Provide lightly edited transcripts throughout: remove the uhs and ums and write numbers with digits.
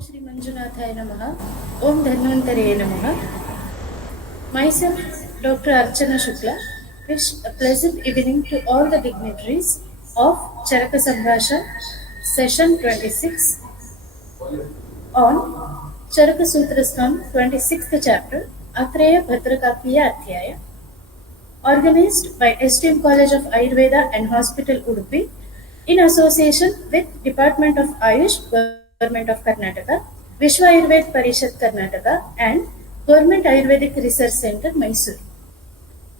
Shri Manjunathaya Namaha. Om Dhanvantare Namaha. Myself, Dr. Archana Shukla, wish a pleasant evening to all the dignitaries of Charaka Sambhasha, session 26 on Charaka Sutrastham 26th chapter, Atreya Bhadrakapiya Adhyaya, organized by STM College of Ayurveda and Hospital Udupi in association with Department of Ayush, Government of Karnataka, Vishwa Ayurved Parishad Karnataka and Government Ayurvedic Research Center, Mysore.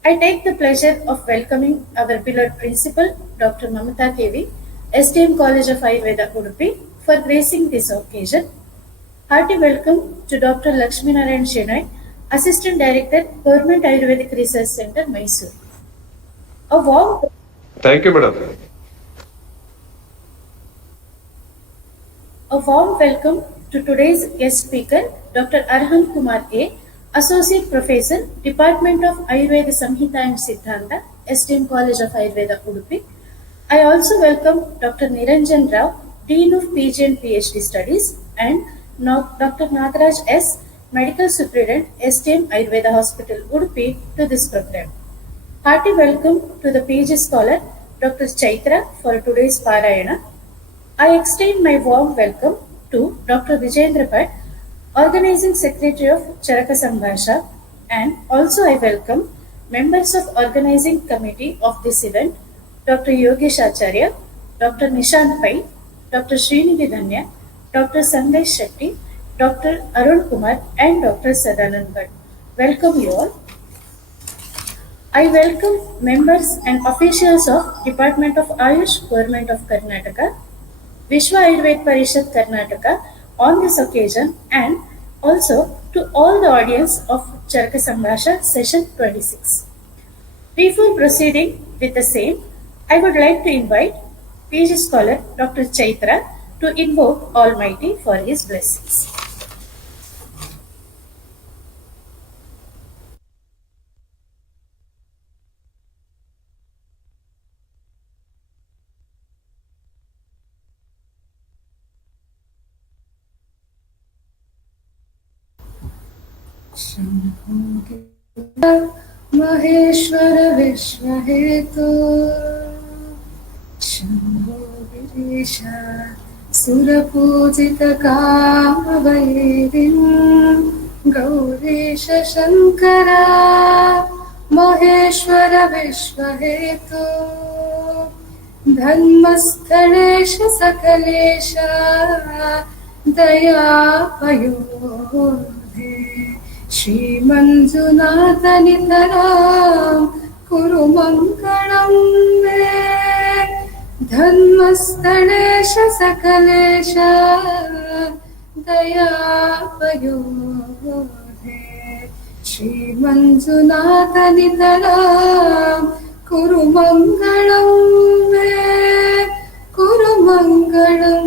I take the pleasure of welcoming our beloved principal, Dr. Mamata KV, STM College of Ayurveda, Udupi, for gracing this occasion. Hearty welcome to Dr. Lakshmi Narayan Shenoy, Assistant Director, Government Ayurvedic Research Center, Mysore. A warm Thank you, madam. A warm welcome to today's guest speaker, Dr. Arhanth Kumar A., Associate Professor, Department of Ayurveda Samhita and Siddhanta, STM College of Ayurveda, Udupi. I also welcome Dr. Niranjan Rao, Dean of PG and PhD Studies, and Dr. Nagaraj S., Medical Superintendent, STM Ayurveda Hospital, Udupi, to this program. Hearty welcome to the PG scholar, Dr. Chaitra, for today's Parayana. I extend my warm welcome to Dr. Vijendra Bhatt, Organizing Secretary of Charaka Sambhasha, and also I welcome members of Organizing Committee of this event, Dr. Yogesh Acharya, Dr. Nishant Pai, Dr. Srinidhi Dhanya, Dr. Sandesh Shetty, Dr. Arun Kumar, and Dr. Sadanand Bhatt. Welcome you all. I welcome members and officials of Department of Ayush, Government of Karnataka, Vishwa Ayurved Parishad Karnataka on this occasion, and also to all the audience of Charaka Sambhasha session 26. Before proceeding with the same, I would like to invite PG scholar Dr. Chaitra to invoke Almighty for his blessings. Maheshwar विश्वहेतु Shambho Girish सुरपूजित कामवैरिं Gourish Shankar Maheshwar विश्वहेतु धर्मस्थलेश Sakalesh दयापयोधे श्रीमञ्जुनाथनितरां कुरु मङ्गलं मे धर्मस्थलेश सकलेश दयापयोधे श्रीमञ्जुनाथनितरां कुरु मङ्गलं मे कुरु मङ्गलं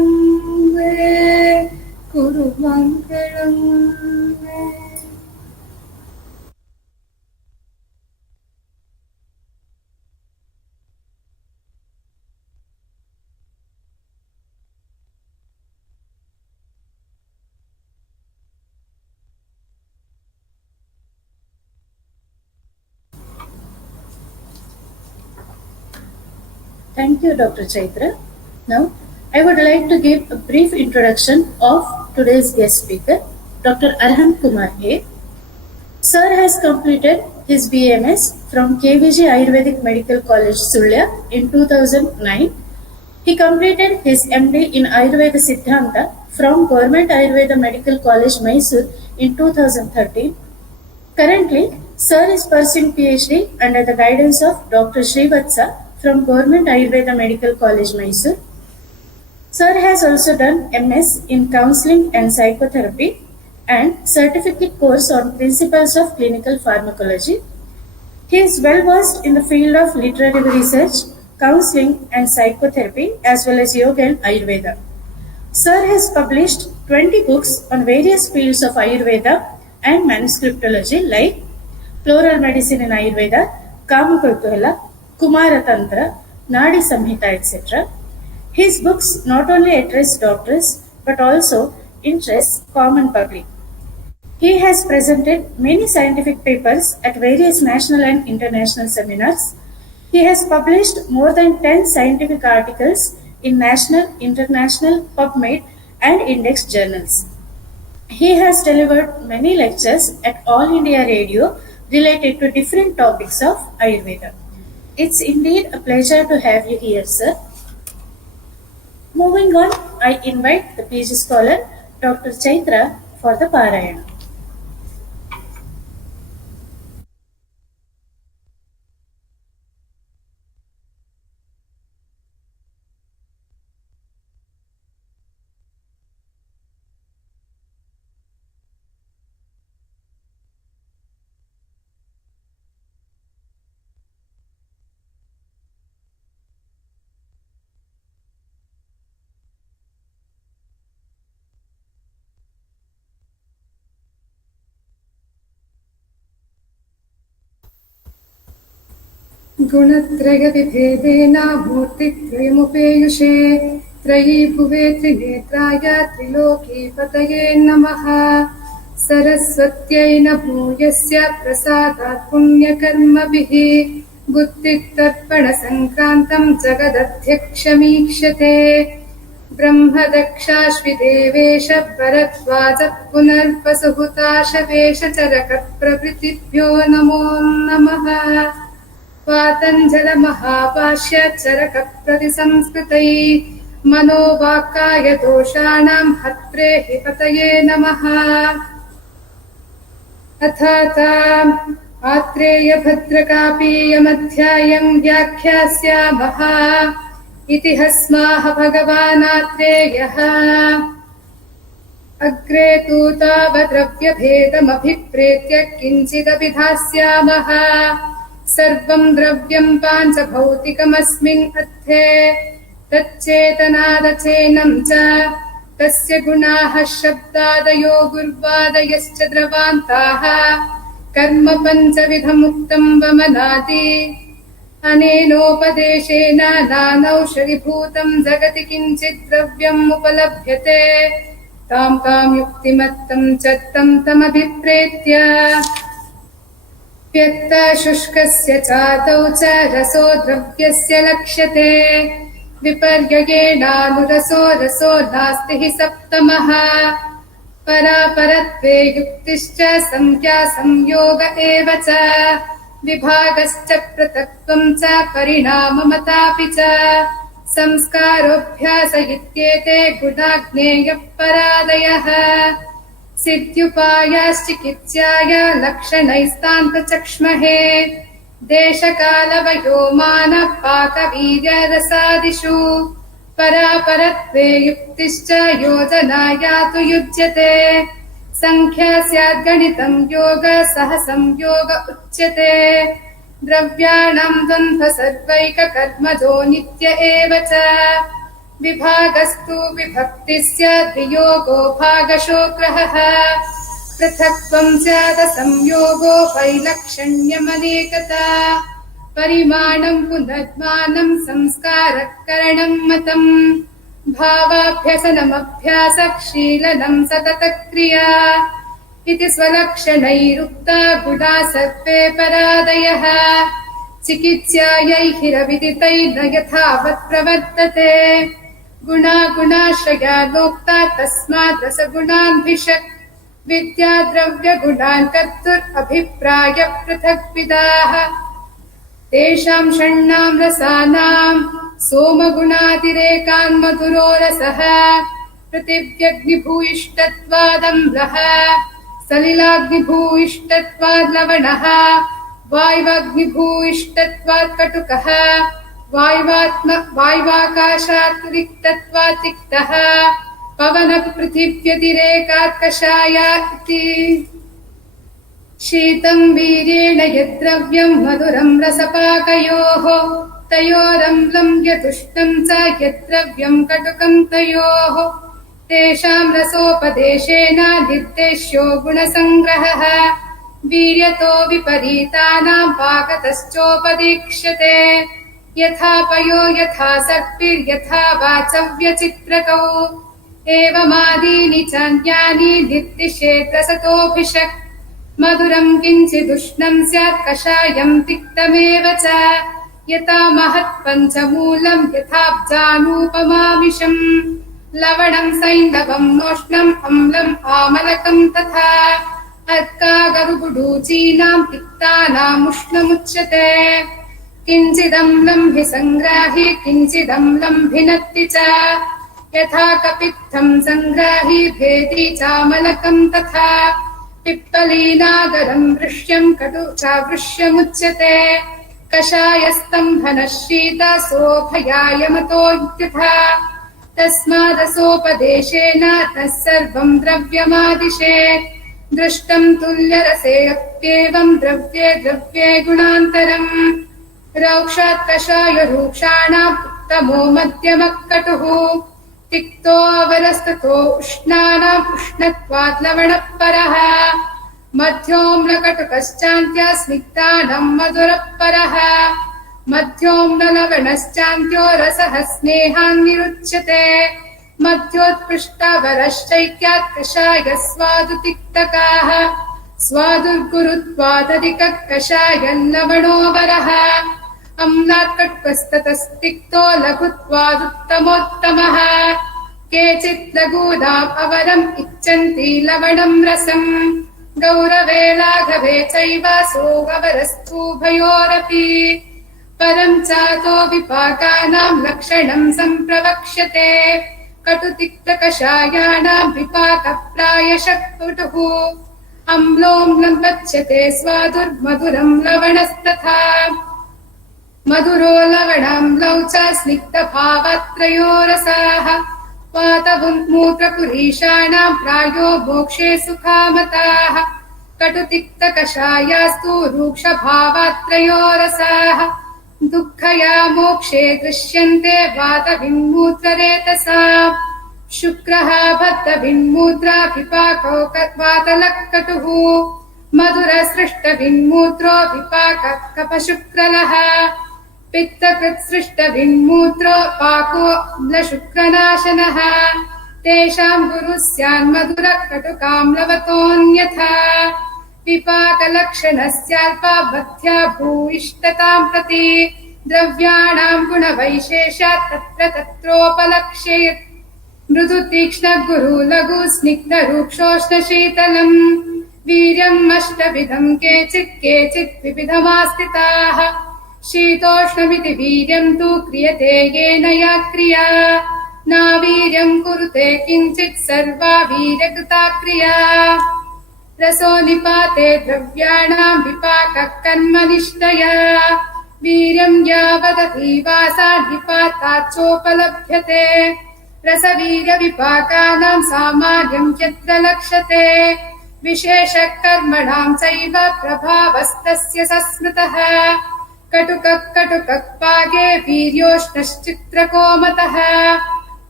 मे कुरु मङ्गलं मे. Thank you, Dr. Chaitra. Now, I would like to give a brief introduction of today's guest speaker, Dr. Arhanth Kumar A. Sir has completed his BMS from KVG Ayurvedic Medical College, Sulya in 2009. He completed his MD in Ayurveda Siddhanta from Government Ayurveda Medical College, Mysore in 2013. Currently, Sir is pursuing PhD under the guidance of Dr. Srivatsa from Government Ayurveda Medical College, Mysore. Sir has also done MS in Counseling and Psychotherapy and certificate course on Principles of Clinical Pharmacology. He is well versed in the field of literary research, counseling and psychotherapy as well as yoga and Ayurveda. Sir has published 20 books on various fields of Ayurveda and manuscriptology like Floral Medicine in Ayurveda, Kamakultuhala, Kumara Tantra, Nadi Samhita, etc. His books not only address doctors but also interests common public. He has presented many scientific papers at various national and international seminars. He has published more than 10 scientific articles in national, international, PubMed, and index journals. He has delivered many lectures at All India Radio related to different topics of Ayurveda. It's indeed a pleasure to have you here, sir. Moving on, I invite the PG scholar, Dr. Chaitra, for the Parayana. गुणत्रयविभेदेन मूर्तित्रयमुपेयुषे त्रयी भुवे त्रिनेत्राय त्रिलोकीपतये नमः। सरस्वत्यै नभूयस्य प्रसादात् पुण्यकर्मभिः बुद्धितर्पणसङ्क्रान्तं जगदध्यक्षमीक्ष्यते। ब्रह्मदक्षाश्विदेवेश भरद्वाजः पुनर्वसुहुताशवेश चरकप्रभृतिभ्यो नमो नमः। पातञ्जलमहाभाष्य चरकप्रतिसंस्कृतैः मनोवाक्काय दोषाणां हत्रे हि पतये नमः। अथाताम् आत्रेयभद्रकापीयमध्यायं व्याख्यास्यामः। इति हस्माः भगवानात्रेयः। अग्रे तु तावद्द्रव्यभेदमभिप्रेत्य किञ्चिदभिधास्यामः। सर्वं द्रव्यं पाञ्चभौतिकमस्मिन् अर्थे तच्चेतनादचेनं च तस्य गुणाः शब्दादयो गुर्वादयश्च द्रवान्ताः कर्म पञ्चविधमुक्तं वमनादि। अनेनोपदेशेन नानौषधिभूतं जगति किञ्चित् द्रव्यम् उपलभ्यते। तां तां युक्तिमत्तं च तं तमभिप्रेत्य व्यक्तशुष्कस्य चादौ च रसो द्रव्यस्य लक्ष्यते। विपर्ययेणानुरसो रसो नास्ति हि सप्तमः। परापरत्वे युक्तिश्च संख्या संयोग एव च। विभागश्च पृथक्त्वं च परिणाममतापि च। संस्कारोऽभ्यास इत्येते गुणाज्ञेयः परादयः। सिद्ध्युपायाश्चिकित्साय लक्षणैस्तान्तचक्ष्महे। देशकालवयोमानपाकवीर्यरसादिषु परापरत्वे युक्तिश्च योजनाया तु युज्यते। संख्या स्याद्गणितं योग सह संयोग उच्यते। द्रव्याणां द्वन्द्व सर्वैककर्मजो नित्य एव च। विभागस्तु विभक्तिः स्याद् वियोगो भागशोग्रहः। पृथक्त्वं स्यादसंयोगो वैलक्षण्यमनेकता। परिमाणं पुनर्मानं संस्कारकरणं मतम्। भावाभ्यसनमभ्यासः शीलनं सततक्रिया। इति स्वलक्षणैरुक्ता गुणा सर्वे परादयः। चिकित्सायैहिरविदितैर्न यथावत् प्रवर्तते। गुणा गुणाश्रयानोक्ता तस्मात् रसगुणान्भिषक्। विद्या द्रव्यगुणान् कर्तुरभिप्राय पृथग्विदाः। तेषां षण्णां रसानां सोमगुणातिरेकान् मधुरो रसः। पृथिव्यग्निभूयिष्ठत्वादम्लः। सलिलाग्निभूयिष्ठत्वाद् लवणः। वाय्वाग्निभूयिष्ठत्वात् कटुकः। वाय्वाकाशात् रिक्तत्वात् तिक्तः। पवनपृथिव्यतिरेकात् कषाय इति। शीतं वीर्येण यद्द्रव्यं मधुरं रसपाकयोः तयोरम्लं यदुष्णं च यद्द्रव्यं कटुकं तयोः। तेषां रसोपदेशेन निर्देश्यो गुणसङ्ग्रहः। वीर्यतो विपरीतानां पाकतश्चोपदीक्ष्यते। यथा पयो यथा सर्पिर्यथा वाचव्यचित्रकौ। एवमादीनि चान्यानि निर्दिशेत् रसतोऽभिषक् मधुरम् किञ्चिदुष्णम् स्यात् कषायम् तिक्तमेव च यथा महत्पञ्चमूलम् यथाब्जानूपमामिषम् लवणम् सैन्दवम् नोष्णम् अम्लम् आमलकम् तथा अर्कागरुगुडूचीनाम् पित्तानामुष्णमुच्यते किञ्चिदम्लम् हि सङ्ग्राही किञ्चिदम्लम् भिनत्ति च यथा कपित्थम् सङ्ग्राही भेदी चामलकम् तथा पिप्पलीनागरम् वृष्यम् कटु च वृष्यमुच्यते कषायस्तम्भनः शीतसोभयाय यथा तस्मादसोपदेशेन तः सर्वम् द्रव्यमादिशेत् दृष्टम् तुल्यरसेऽप्येवम् द्रव्ये द्रव्ये गुणान्तरम् रौक्षात् कषाय रूक्षाणाम् उत्तमो मध्यमः कटुः तिक्तोऽवरस्ततो उष्णानाम् उष्णत्वात् लवणः परः मध्योऽम्लकटुकश्चान्त्य स्निग्धानाम् मधुरः परः मध्योऽम्ललवणश्चान्त्यो रसः स्नेहान्निरुच्यते मध्योत्कृष्टावरश्चैक्यात् कषायः स्वादुतिक्तकाः स्वादुर्गुरुत्वादधिकः कषायम् लवणोऽवरः अम्लात् कट्वस्ततस्तिक्तो लघुत्वादुत्तमोत्तमः केचित् लघूनाम् अवरम् इच्छन्ति लवणम् रसम् गौरवे लाघवे चैव सोऽवरस्थूभयोरपि परम् चातो विपाकानाम् लक्षणम् सम्प्रवक्ष्यते कटुतिक्तकषायाणाम् विपाकप्रायशः कटुः अम्लोऽम्लम् पच्यते स्वादुर्मधुरम् लवणस्तथा मधुरो लवणाम्लौ च स्निग्धभावत्रयो रसाः वातमूत्रपुरीषाणाम् प्रायो मोक्षे सुखामताः कटुतिक्तकषायास्तु रूक्षभावात्रयो रसाः दुःखया मोक्षे दृश्यन्ते वातविन्मूत्ररेतसा शुक्रः बद्धविन्मूत्रा विपाकौ वातलः कटुः मधुरसृष्टविन्मूत्रो विपाकः कफशुक्रलः पित्तकृत्सृष्टविन्मूत्रो पाको म्लशुक्रनाशनः तेषाम् गुरुः स्यान्मधुरः कटुकाम्लवतोऽन्यथा विपाकलक्षणस्याल्पा बध्या भूयिष्ठताम् प्रति द्रव्याणाम् गुणवैशेष्यात् तत्र तत्रोपलक्ष्येत् मृदु तीक्ष्ण गुरु लघु स्निग्ध रूक्षोष्णशीतलम् वीर्यम् अष्टविधम् केचित् विविधमास्थिताः शीतोष्णमिति वीर्यम् तु क्रियते येन या क्रिया नावीर्यम् कुरुते किञ्चित् सर्वा वीर्यकृता क्रिया रसो निपाते द्रव्याणाम् विपाकः कर्मनिष्ठया वीर्यम् यावदतीवासा निपाताच्चोपलभ्यते रसवीर्यविपाकानाम् सामान्यम् यत्र लक्ष्यते विशेषः कर्मणाम् चैव प्रभावस्तस्य सस्मृतः कटुकः पाके वीर्योष्णश्चित्रकोमतः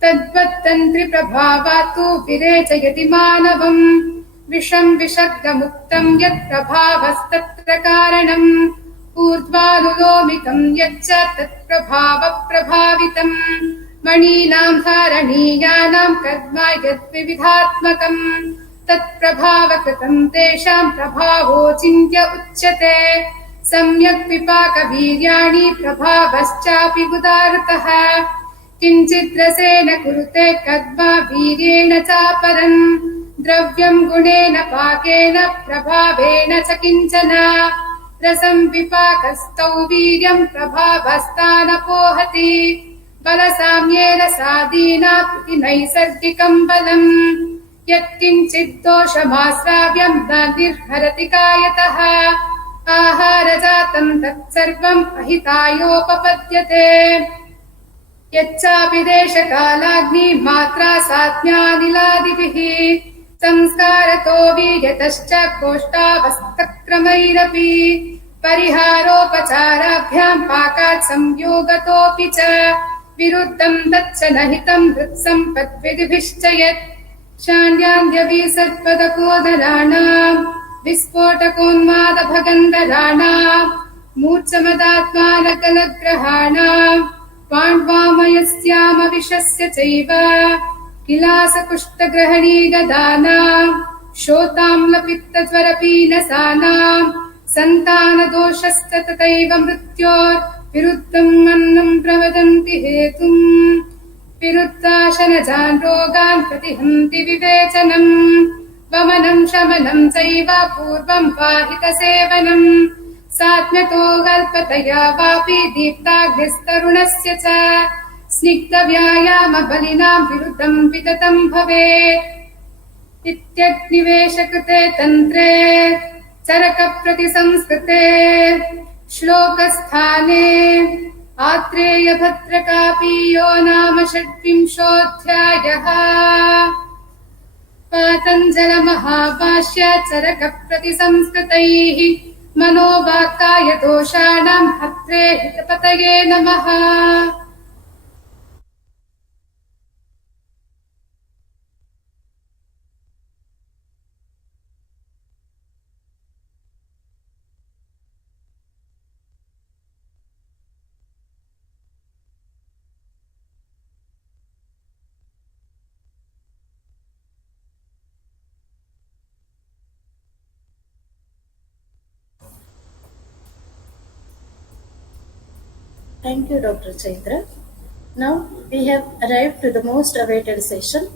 तद्वत्तन्त्रिप्रभावात् तु विरेचयति मानवम् विषम् विषग्धमुक्तम् यत्प्रभावस्तत्र कारणम् ऊर्ध्वानुलोमितम् यच्च तत्प्रभावप्रभावितम् मणीनाम् धारणीयानाम् कर्म यद्विविधात्मकम् तत्प्रभावकृतम् तेषाम् प्रभावो चिन्त्य उच्यते सम्यक् विपाकवीर्याणि प्रभावश्चापि उदारतः किञ्चित् रसेन कुरुते कर्म वीर्येण चापरम् द्रव्यम् गुणेन पाकेन प्रभावेन च किञ्चन रसम् विपाकस्थौ वीर्यम् प्रभावस्तानपोहति बलसाम्येन सादीनात् नैसर्गिकम् बलम् यत्किञ्चित् दोषमाश्राव्यम् न निर्हरति कायतः आहारजातम् तत्सर्वम् अहितायोपपद्यते यच्चापि देशकालाग्नि मात्रा साज्ञानिलादिभिः संस्कारतो वीर्यतश्च कोष्ठावस्थक्रमैरपि परिहारोपचाराभ्याम् पाकात् संयोगतोऽपि च विरुद्धम् तच्च न हितम् हृत्सम्पद्विधिभिश्च यत् शाण्ड्यान्ध्यविसत्पदकोदराणाम् विस्फोटकोन्मादभगन्धराणाम् मूर्छमदात्मानकलग्रहाणाम् पाण्ड्वामयस्यामविशस्य चैव विलासकुष्ठग्रहणी ददाना शोताम्लपित्तज्वरपीनसाना सन्तानदोषश्च तथैव मृत्योर्विरुद्धम् अन्नम् प्रवदन्ति हेतुम् विरुद्धाशनजान् रोगान् प्रतिहन्ति विवेचनम् वमनम् शमनम् चैव पूर्वम् वाहितसेवनम् सात्म्यतो कल्पतया वापि दीप्ताग्निस्तरुणस्य च स्निग्धव्यायामबलिनाम् विरुद्धम् विदतम् भवेत् इत्यग्निवेशकृते तन्त्रे चरकप्रतिसंस्कृते श्लोकस्थाने आत्रेयभद्रकापीयो नाम षड्विंशोऽध्यायः पातञ्जलमहाभाष्य चरकप्रतिसंस्कृतैः मनोवाक्कायदोषाणाम् हत्रे हितपतये नमः. Thank you, Dr. Chaitra. Now we have arrived to the most awaited session,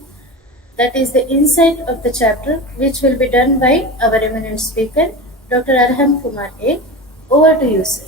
that is the insight of the chapter, which will be done by our eminent speaker, Dr. Arhanth Kumar A. Over to you, sir.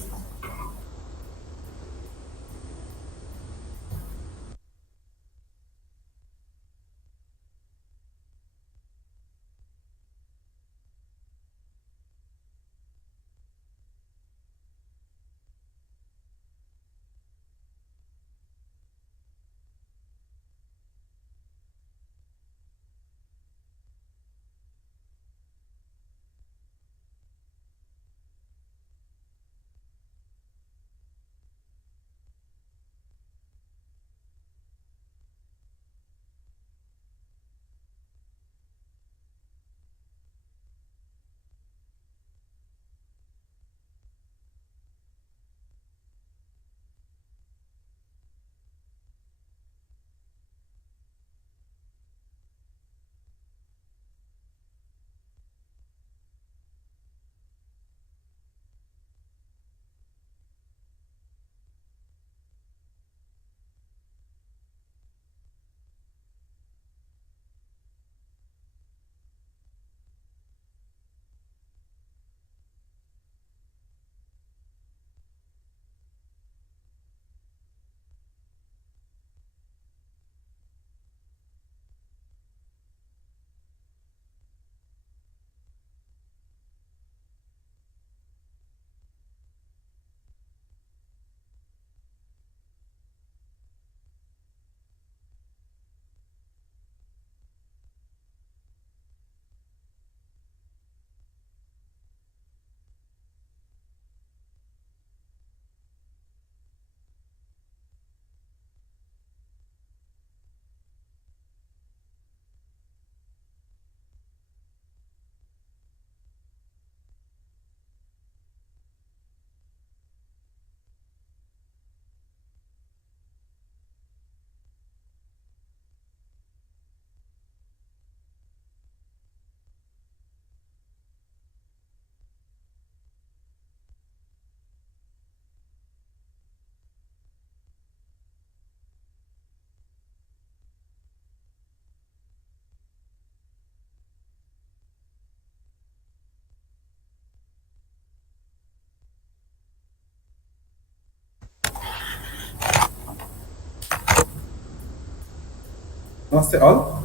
Namaste all.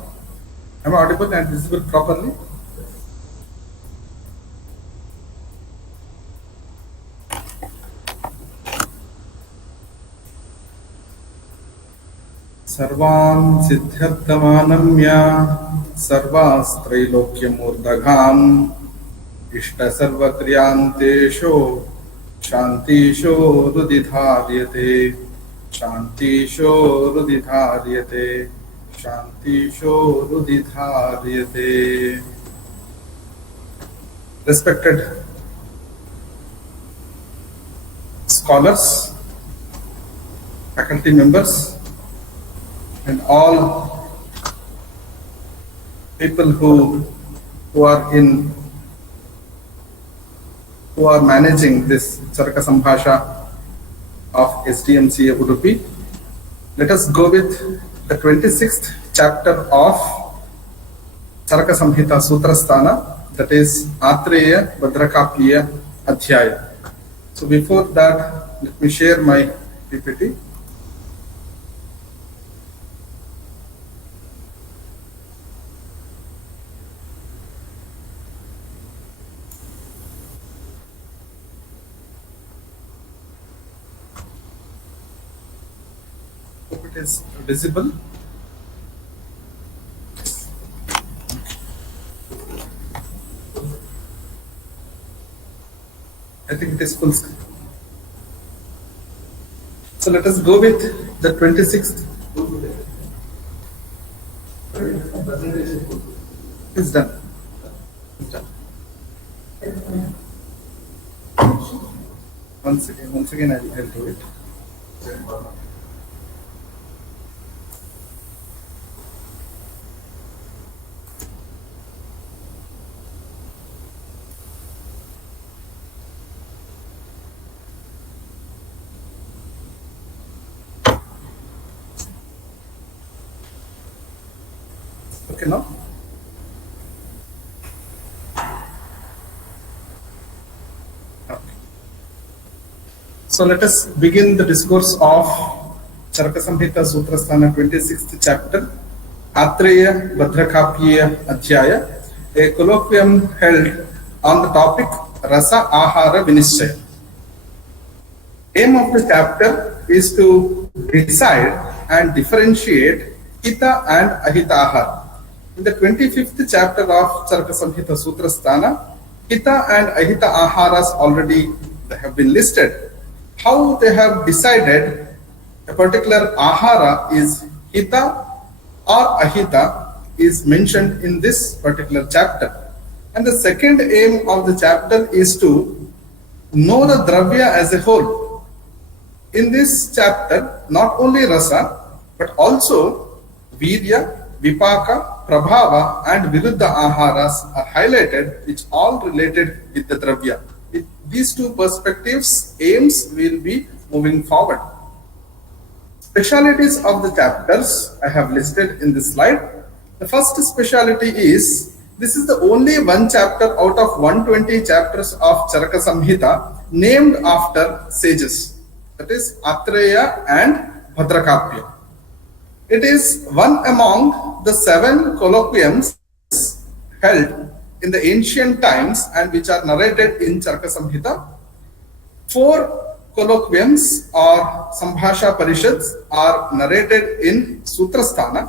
Am I audible and visible properly? सर्वान् सिद्ध्यर्थमानम्य सर्वास्त्रैलोक्यमूर्धघान् इष्टसर्वक्रियान्तेषु शान्तिशो रुदिधार्यते शान्तिशो रुदिधार्यते शान्तिशो रुदिधार्यते. Respected scholars, faculty members, and all people who are managing this Charaka Sambhasha of SDMCA Udupi. Let us go with the 26th chapter of Charaka Samhita Sutrasthana, that is Atreya Bhadrakapya Adhyaya. So before that, let me share my PPT. Hope it is visible. I think it is full screen. So let us go with the 26th. It's done. It's done. Once again, I'll do it. Okay, now? Okay. So let us begin the discourse of Charaka Samhita Sutrasthana 26th chapter, Atreya Bhadrakapya Adhyaya, a colloquium held on the topic Rasa Ahara Vinishchaya. Aim of the chapter is to decide and differentiate Hita and Ahita Ahara. In the 25th chapter of Charaka Samhita Sutrasthana, Hita and Ahita Aharas already have been listed. How they have decided a particular Ahara is Hita or Ahita is mentioned in this particular chapter. And the second aim of the chapter is to know the Dravya as a whole. In this chapter, not only Rasa, but also Vivia, Vipaka, Prabhava and Viruddha Aharas are highlighted, which all related with the Dravya. With these two perspectives, aims will be moving forward. Specialities of the chapters I have listed in this slide. The first speciality is, this is the only one chapter out of 120 chapters of Charaka Samhita named after sages. That is Atreya and Bhadrakapya. It is one among the 7 colloquiums held in the ancient times and which are narrated in Charaka Samhita. 4 colloquiums or Sambhasha Parishads are narrated in Sutrasthana,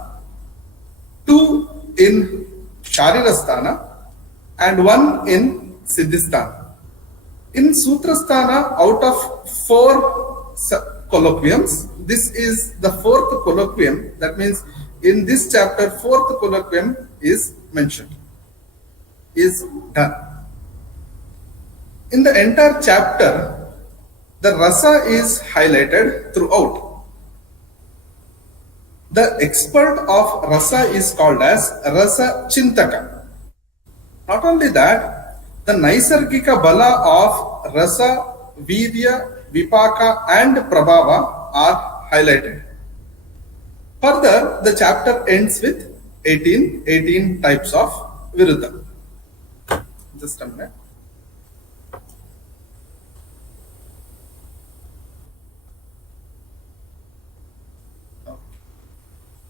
2 in Sharirasthana and 1 in Siddhisthana. In Sutrasthana, out of 4 colloquiums, this is the 4th colloquium. That means in this chapter, 4th colloquium is mentioned, is done. In the entire chapter, the rasa is highlighted throughout. The expert of rasa is called as Rasa Chintaka. Not only that, the Naisargika Bala of Rasa, Vivia, Vipaka and Prabhava are highlighted. Further, the chapter ends with 18 types of Viruddha. Just a minute.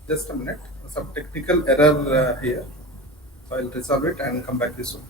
Just a minute. Some technical error here. So I'll resolve it and come back to you soon.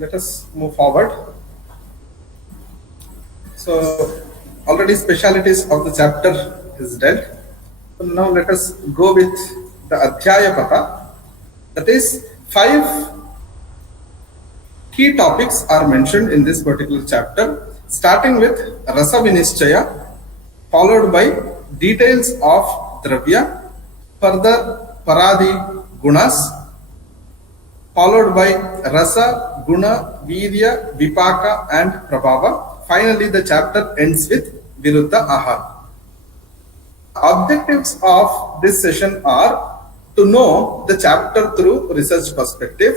let us move forward. So already specialities of the chapter is dealt. So now let us go with the Adhyaya Pata. That is, 5 key topics are mentioned in this particular chapter, starting with Rasa Vinishchaya, followed by details of Dravya, further Paradi Gunas, followed by Rasa, Guna, Vivia, Vipaka and Prabhava. Finally, the chapter ends with Viruddha Ahar. Objectives of this session are to know the chapter through research perspective,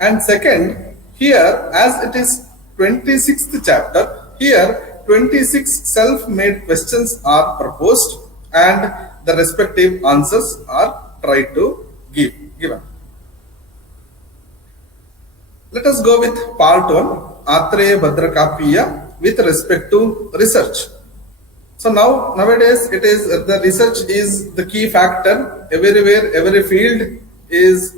and second, here as it is 26th chapter, here 26 self-made questions are proposed and the respective answers are tried to given. Let us go with part 1, Atreya Bhadrakapya, with respect to research. So nowadays it is the research is the key factor. Everywhere, every field is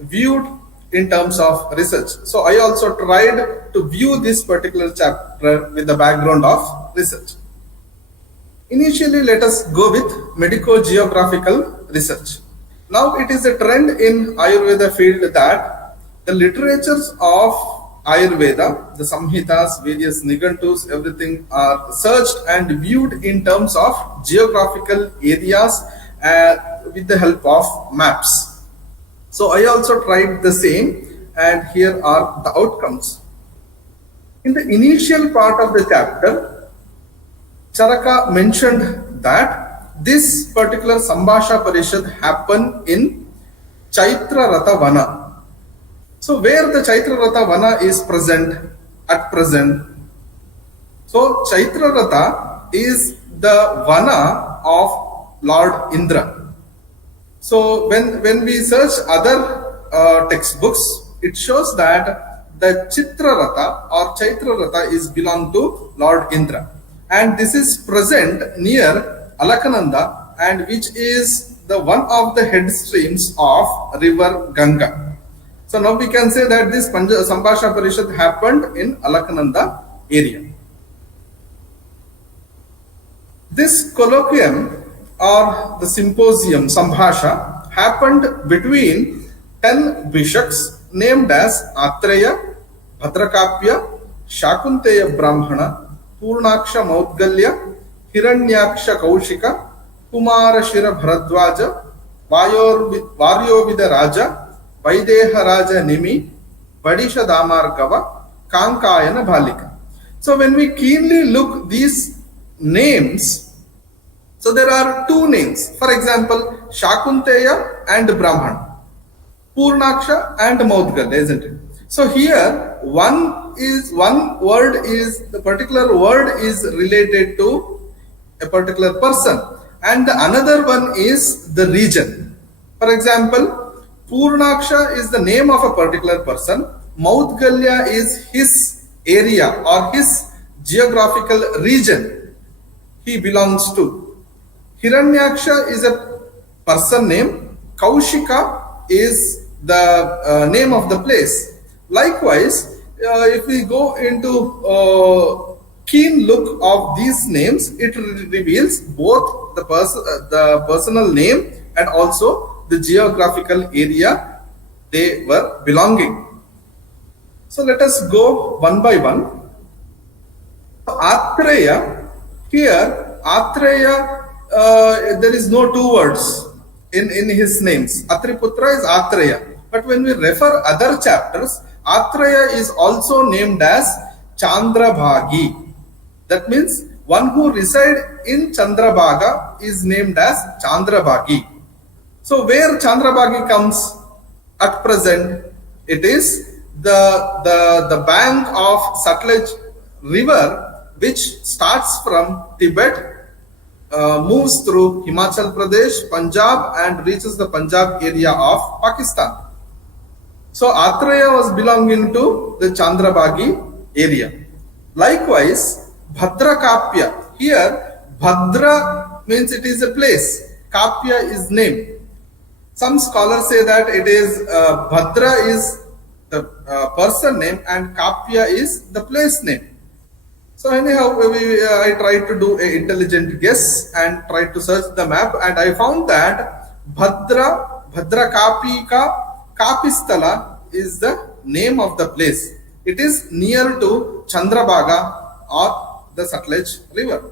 viewed in terms of research. So I also tried to view this particular chapter with the background of research. Initially, let us go with medico-geographical research. Now it is a trend in Ayurveda field that the literatures of Ayurveda, the Samhitas, various Nigantus, everything are searched and viewed in terms of geographical areas with the help of maps. So I also tried the same, and here are the outcomes. In the initial part of the chapter, Charaka mentioned that this particular Sambhasha Parishad happened in Chaitra Ratha Vana. So where the Chaitra Ratha Vana is present at present? So Chaitra Ratha is the Vana of Lord Indra. So when we search other textbooks, it shows that the Chitra Ratha or Chaitra Ratha is belong to Lord Indra, and this is present near Alakananda, and which is the one of the head streams of river Ganga. So now we can say that this Sambhasha Parishad happened in Alakananda area. This colloquium or the symposium Sambhasha happened between 10 bishops named as Atreya, Bhadrakapya, Shakunteya Brahmana, Purnaksha Maudgalya, Hiranyaksha Kaushika, Kumara Shira Bharadwaja, Varyovida Raja, Vaideha Raja Nimi, Padisha Damarkava, Kankayana Bhalika. So when we keenly look these names, so there are 2 names. For example, Shakunteya and Brahman, Purnaksha and Maudgalya, isn't it? So here the particular word is related to a particular person, and the another one is the region. For example, Purnaksha is the name of a particular person. Maudgalya is his area or his geographical region he belongs to. Hiranyaksha is a person name. Kaushika is the name of the place. Likewise, if we go into keen look of these names, it reveals both the personal name and also the geographical area they were belonging. So let us go one by one. Atreya, here Atreya, there is no 2 words in his names. Atriputra is Atreya. But when we refer other chapters, Atreya is also named as Chandrabhagi. That means one who reside in Chandrabhaga is named as Chandrabhagi. So where Chandrabhagi comes at present, it is the bank of Sutlej river, which starts from Tibet, moves through Himachal Pradesh, Punjab, and reaches the Punjab area of Pakistan. So Atreya was belonging to the Chandrabhagi area. Likewise, Bhadrakapya. Here, Bhadra means it is a place. Kapya is name. Some scholars say that it is Bhadra is the person name, and Kapya is the place name. So anyhow, I tried to do an intelligent guess and tried to search the map, and I found that Bhadra Kapistala is the name of the place. It is near to Chandrabhaga or the Sutlej river.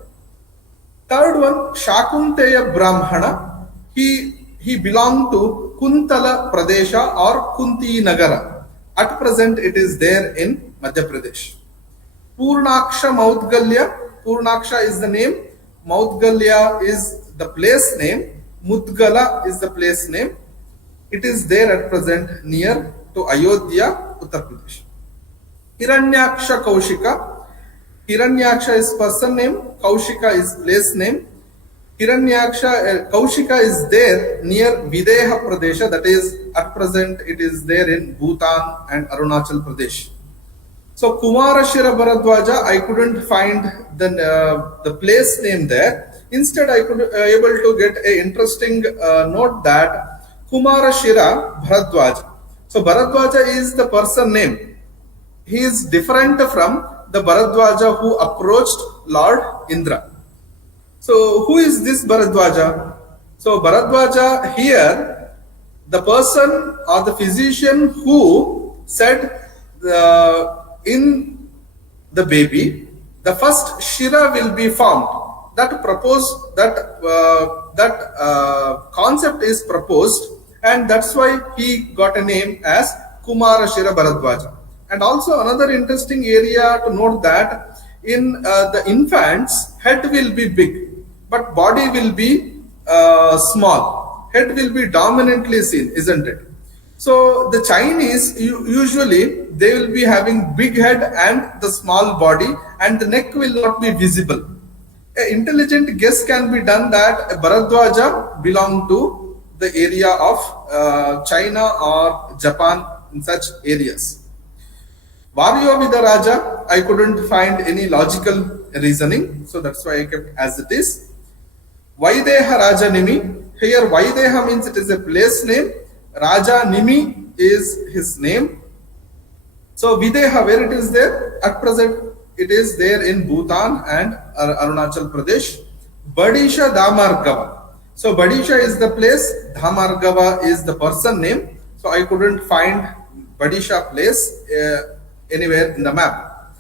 Third one, Shakunteya Brahmana. He belonged to Kuntala Pradesha or Kunti Nagara. At present, it is there in Madhya Pradesh. Purnaksha Maudgalya. Purnaksha is the name. Maudgalya is the place name. Mudgala is the place name. It is there at present near to Ayodhya, Uttar Pradesh. Hiranyaksha Kaushika. Hiranyaksha is person name. Kaushika is place name. Kaushika is there near Videha Pradesha, that is at present it is there in Bhutan and Arunachal Pradesh. So Kumarashira Bharadwaja, I couldn't find the place name there. Instead, I could able to get a interesting note that Kumarashira Bharadwaja. So Bharadwaja is the person name. He is different from the Bharadwaja who approached Lord Indra. So who is this Bharadwaja? So Bharadwaja here, the person or the physician who said in the baby, the first Shira will be formed. That concept is proposed, and that's why he got a name as Kumara Shira Bharadwaja. And also another interesting area to note that in the infants, head will be big, but body will be small. Head will be dominantly seen, isn't it? So the Chinese, usually they will be having big head and the small body, and the neck will not be visible. An intelligent guess can be done that Bharadwaja belonged to the area of China or Japan, in such areas. Varyo Vidharaja, I couldn't find any logical reasoning, so that's why I kept as it is. Vaideha Raja Nimi, here Vaideha means it is a place name, Raja Nimi is his name. So Videha, where it is there? At present, it is there in Bhutan and Arunachal Pradesh. Badisha Dhamargava. So Badisha is the place, Dhamargava is the person name. So I couldn't find Badisha place anywhere in the map.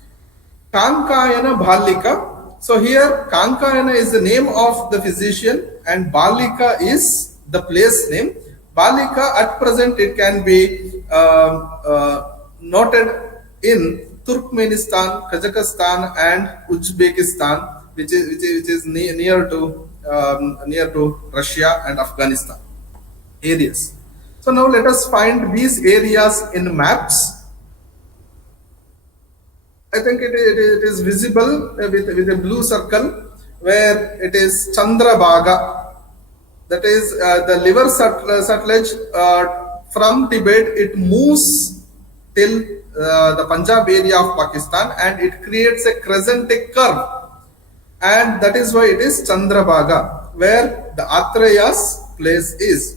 Kankayana Bhalika. So here Kankayana is the name of the physician and Bhalika is the place name. Bhalika at present it can be noted in Turkmenistan, Kazakhstan and Uzbekistan, which is near to Russia and Afghanistan areas. So now let us find these areas in maps. I think it is visible with a blue circle where it is Chandrabhaga. That is the Liver Sutlej from Tibet. It moves till the Punjab area of Pakistan and it creates a crescentic curve. And that is why it is Chandrabhaga, where the Atreya's place is.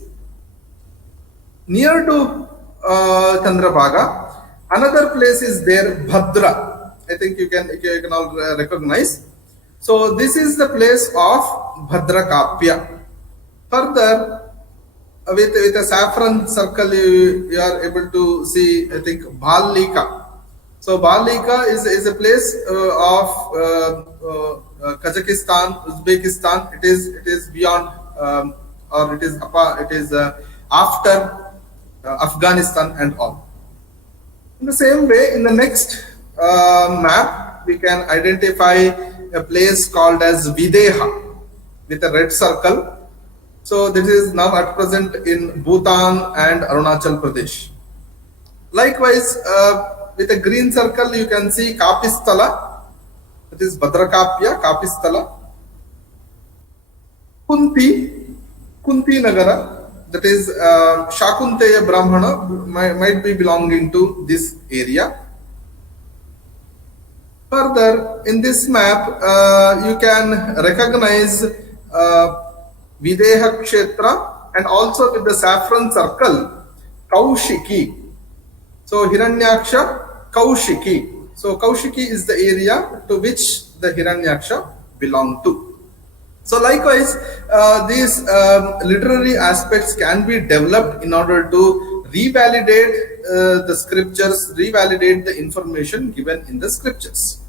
Near to Chandrabhaga, another place is there, Bhadra. I think you can all recognize. So this is the place of Bhadra Kapya. Further, with a saffron circle, you are able to see, I think, Bhalika. So Bhalika is a place of Kazakhstan, Uzbekistan. It is beyond or it is after Afghanistan and all. In the same way, in the next map, we can identify a place called as Videha with a red circle. So this is now at present in Bhutan and Arunachal Pradesh. Likewise, with a green circle, you can see Kapistala, that is Bhadrakapya, Kapistala. Kunti Nagara, that is Shakunteya Brahmana, might be belonging to this area. Further, in this map, you can recognize Videha Kshetra and also with the saffron circle, Kaushiki. So Hiranyaksha, Kaushiki. So Kaushiki is the area to which the Hiranyaksha belong to. So likewise, these literary aspects can be developed in order to revalidate the scriptures, revalidate the information given in the scriptures.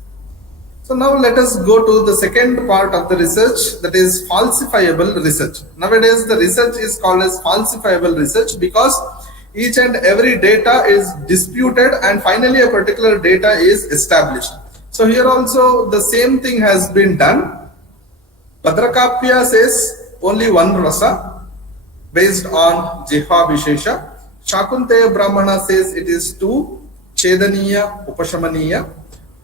So now let us go to the second part of the research, that is falsifiable research. Nowadays the research is called as falsifiable research because each and every data is disputed and finally a particular data is established. So here also the same thing has been done. Bhadrakapya says only one rasa based on Jihva Vishesha. Shakunteya Brahmana says it is two, Chedaniya, Upashamaniya.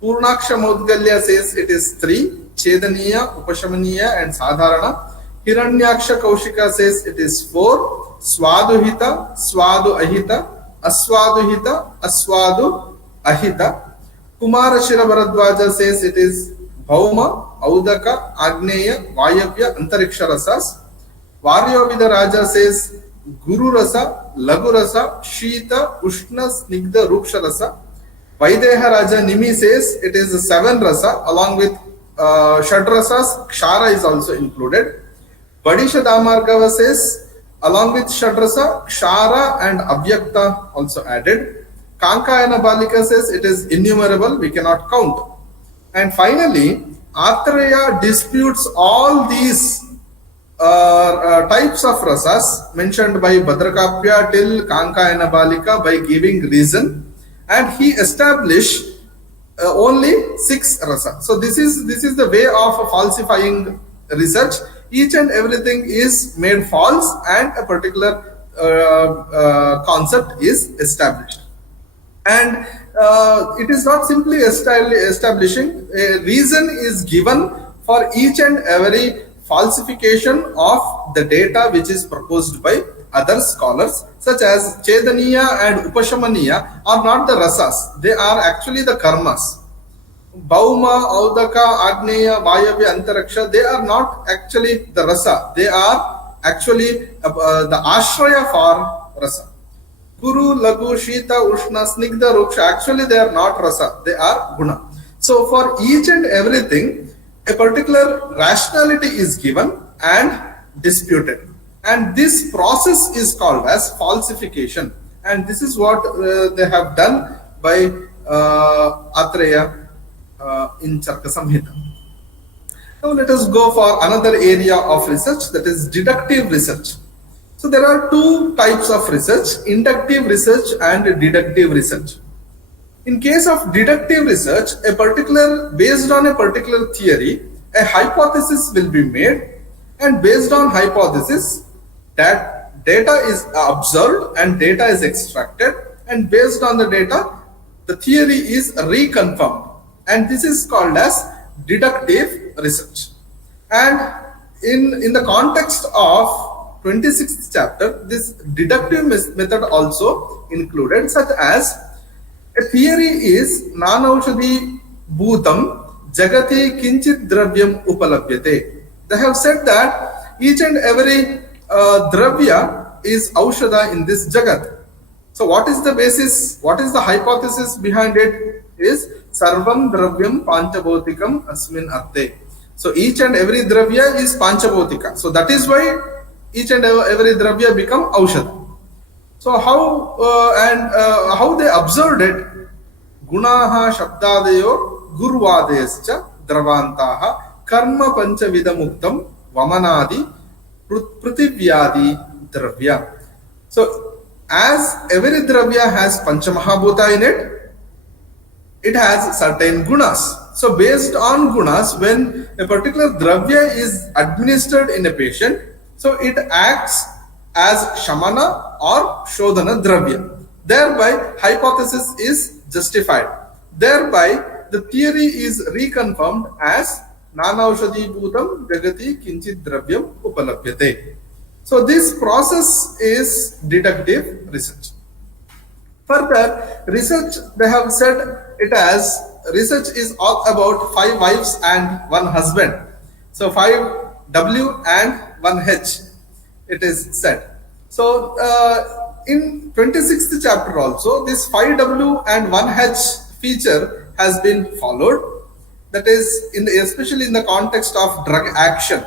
Purnaksha Maudgalya says it is three, Chedaniya, Upashamaniya and Sadharana. Hiranyaksha Kaushika says it is four, Swaduhita, Swadu Ahita, Aswaduhita, Aswadu Ahita. Kumar Shira Bharadwaja says it is Bhauma, Audaka, Agneya, Vayavya, Antariksha Rasas. Varyovida Raja says Guru Rasa, Lagu Rasa, Shita, Ushna, Snigdha, Ruksha Rasa. Vaideha Raja Nimi says it is 7 rasa along with Shad Rasas, Kshara is also included. Vadisha Damargava says along with Shad Rasa, Kshara and Avyakta also added. Kankayana Balika says it is innumerable, we cannot count. And finally, Atreya disputes all these types of rasas mentioned by Bhadrakapya till Kankayana Balika by giving reason, and he established only 6 rasa. So this is the way of falsifying research. Each and everything is made false and a particular concept is established. And it is not simply establishing, a reason is given for each and every falsification of the data which is proposed by other scholars, such as Chedaniya and Upashamaniya are not the rasas, they are actually the karmas. Bhauma, Audaka, Agneya, Vayavya, Antariksha, they are not actually the rasa, they are actually the ashraya for rasa. Guru, Lagu, Shita, Ushna, Snigdha, Ruksha, actually they are not rasa, they are guna. So for each and everything, a particular rationality is given and disputed. And this process is called as falsification. And this is what they have done by Atreya in Charaka Samhita. Now let us go for another area of research, that is deductive research. So there are 2 types of research, inductive research and deductive research. In case of deductive research, based on a particular theory, a hypothesis will be made, and based on hypothesis, that data is observed and data is extracted, and based on the data, the theory is reconfirmed, and this is called as deductive research. And in the context of 26th chapter, this deductive method also included, such as a theory is nanaushadhi bhutam jagati kinchit dravyam upalabhyate. They have said that each and every dravya is aushadha in this jagat. So what is the basis, what is the hypothesis behind it is sarvam dravyam panchabhotikam asmin arte. So each and every dravya is panchabhotika. So that is why each and every dravya become aushadha. So how they observed it? Gunaha shabdadeyo gurvadescha dravantaha karma pancha vidamuktam vamanadi prutivyadi dravya. So as every dravya has pancha mahabhuta in it, it has certain gunas. So based on gunas, when a particular dravya is administered in a patient, so it acts as shamana or shodhana dravya. Thereby hypothesis is justified. Thereby the theory is reconfirmed as nanaushadhi bhutam jagati kinchit dravyam upalabhyate. So this process is deductive research. Further research, they have said it as research is all about 5 wives and 1 husband. So 5 W and 1 H, it is said. So in 26th chapter also, this 5W and 1H feature has been followed. That is, especially in the context of drug action.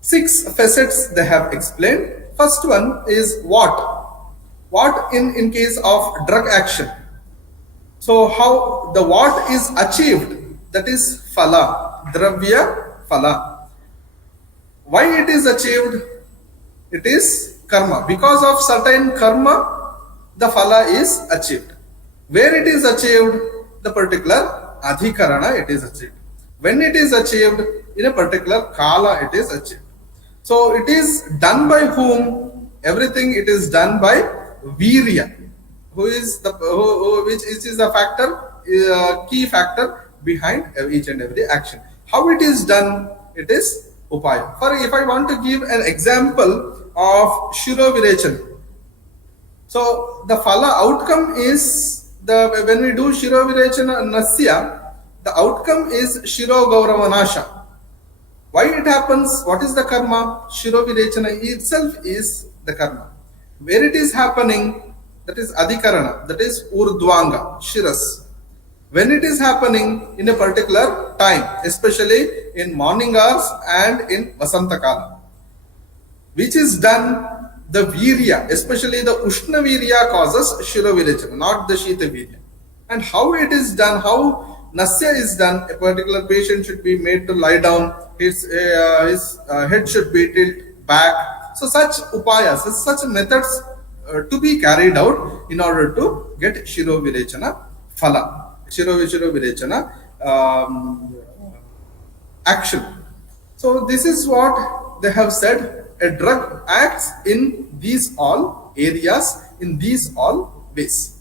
6 facets they have explained. First one is what. What in case of drug action. So how the what is achieved, that is phala, dravya phala. Why it is achieved? It is karma. Because of certain karma, the phala is achieved. Where it is achieved? The particular adhikarana it is achieved. When it is achieved, in a particular kala it is achieved. So it is done by whom? Everything it is done by Virya, who is the which is a factor, key factor behind each and every action. How it is done? It is upaya. For if I want to give an example of Shiro Virechana, so the phala outcome is when we do Shiro Virechana Nasya, the outcome is Shiro Gauravanasha. Why it happens? What is the karma? Shiro Virechana itself is the karma. Where it is happening, that is adhikarana, that is urdhvanga, shiras. When it is happening in a particular time, especially in morning hours and in vasanta kala, which is done, the virya, especially the ushna virya causes shiro virechana, not the shita virya. And how it is done, how nasya is done, a particular patient should be made to lie down, his head should be tilted back. So such upayas, such methods to be carried out in order to get Shiro Virechana phala, Shiro Virechana action. So this is what they have said, a drug acts in these all areas, in these all ways.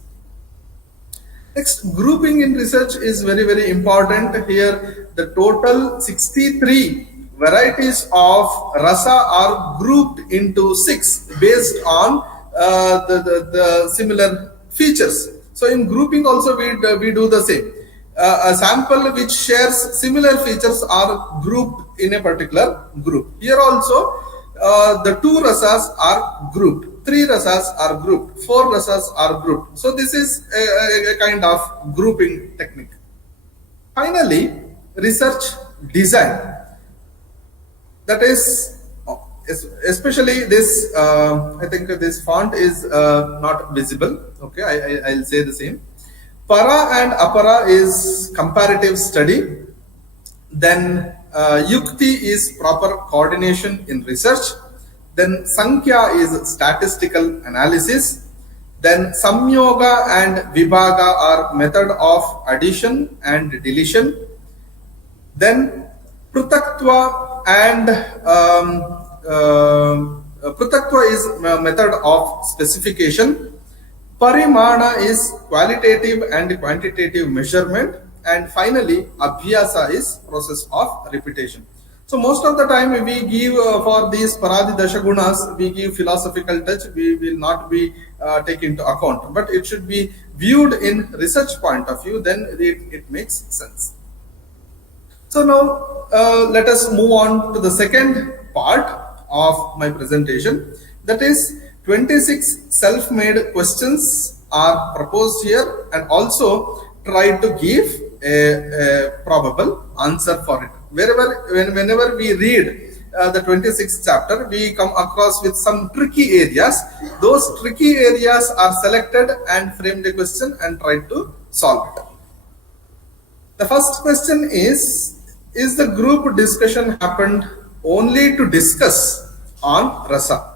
Next, grouping in research is very, very important. Here the total 63 varieties of rasa are grouped into 6 based on the similar features. So in grouping also we do the same. A sample which shares similar features are grouped in a particular group. Here also the 2 rasas are grouped, 3 rasas are grouped, 4 rasas are grouped. So this is a kind of grouping technique. Finally, research design. That is, especially this, I think this font is not visible. Okay, I'll say the same. Para and apara is comparative study. Then yukti is proper coordination in research. Then sankhya is statistical analysis. Then samyoga and vibhaga are method of addition and deletion. Then Prutaktva and Prutaktva is a method of specification. Parimana is qualitative and quantitative measurement. And finally, Abhyasa is process of repetition. So most of the time we give for these Paradi Dashagunas, we give philosophical touch, we will not be taken into account. But it should be viewed in research point of view, then it makes sense. So now let us move on to the second part of my presentation. That is 26 self-made questions are proposed here and also try to give a probable answer for it. Whenever we read the 26th chapter, we come across with some tricky areas. Those tricky areas are selected and framed a question and tried to solve it. The first question is the group discussion happened only to discuss on rasa?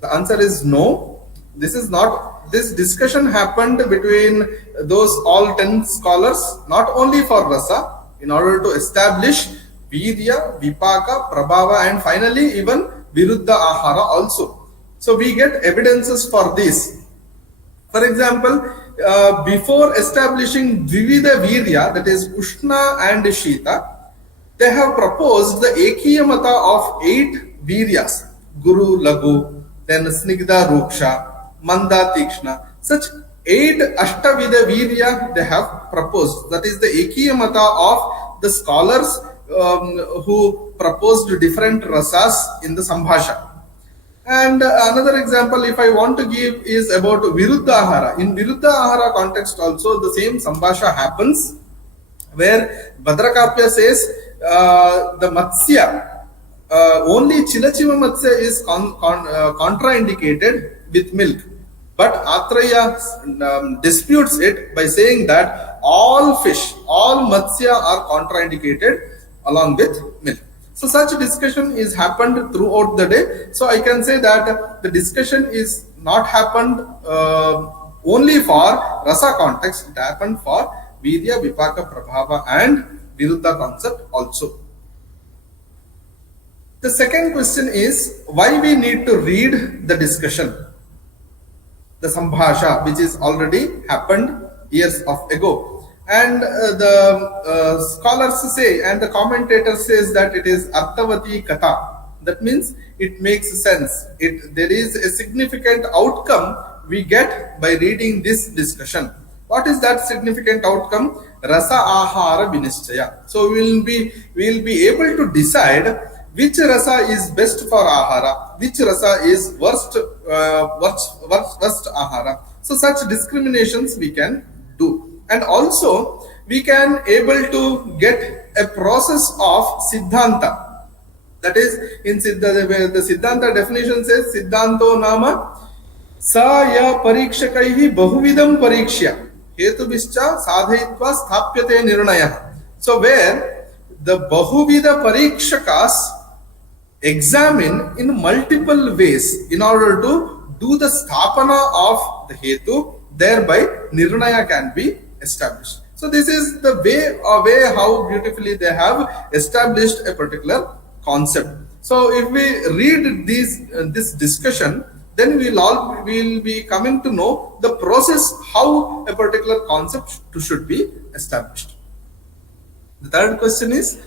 The answer is no. This is not. This discussion happened between those all 10 scholars, not only for rasa, in order to establish Vidya, Vipaka, Prabhava, and finally even Viruddha Ahara also. So we get evidences for this. For example, before establishing Dvividha Virya, that is Ushna and Shita, they have proposed the Ekiya Mata of 8 Viryas, Guru Lagu, then Snigdha Ruksha, Manda Tikshna. Such 8 Ashtavidha Virya they have proposed. That is the Ekiya Mata of the scholars who proposed different rasas in the Sambhasha. And another example, if I want to give, is about Viruddha Ahara. In Viruddha Ahara context also, the same Sambhasha happens, where Bhadrakapya says the Matsya, only Chilachiva Matsya is contraindicated with milk. But Atreya disputes it by saying that all fish, all Matsya are contraindicated along with milk. So such discussion is happened throughout the day. So I can say that the discussion is not happened only for Rasa context, it happened for Vidya, Vipaka, Prabhava and Viruddha concept also. The second question is why we need to read the discussion, the Sambhasha, which is already happened years ago. And the scholars say and the commentator says that it is Arthavati Katha. That means it makes sense. There is a significant outcome we get by reading this discussion. What is that significant outcome? Rasa Ahara Vinishchaya. So we will be able to decide which rasa is best for ahara, which rasa is worst ahara. So such discriminations we can do. And also we can able to get a process of Siddhanta. That is, in the Siddhanta definition says, Siddhanto nama sa ya parikshakaihi bahuvidam parikshya hetubhischa sadhayitva sthapyate nirnayah. So where the bahuvida parikshakas examine in multiple ways in order to do the sthapana of the hetu, thereby nirnaya can be established. So this is the way how beautifully they have established a particular concept. So if we read this discussion, then we'll be coming to know the process how a particular concept should be established. The third question is,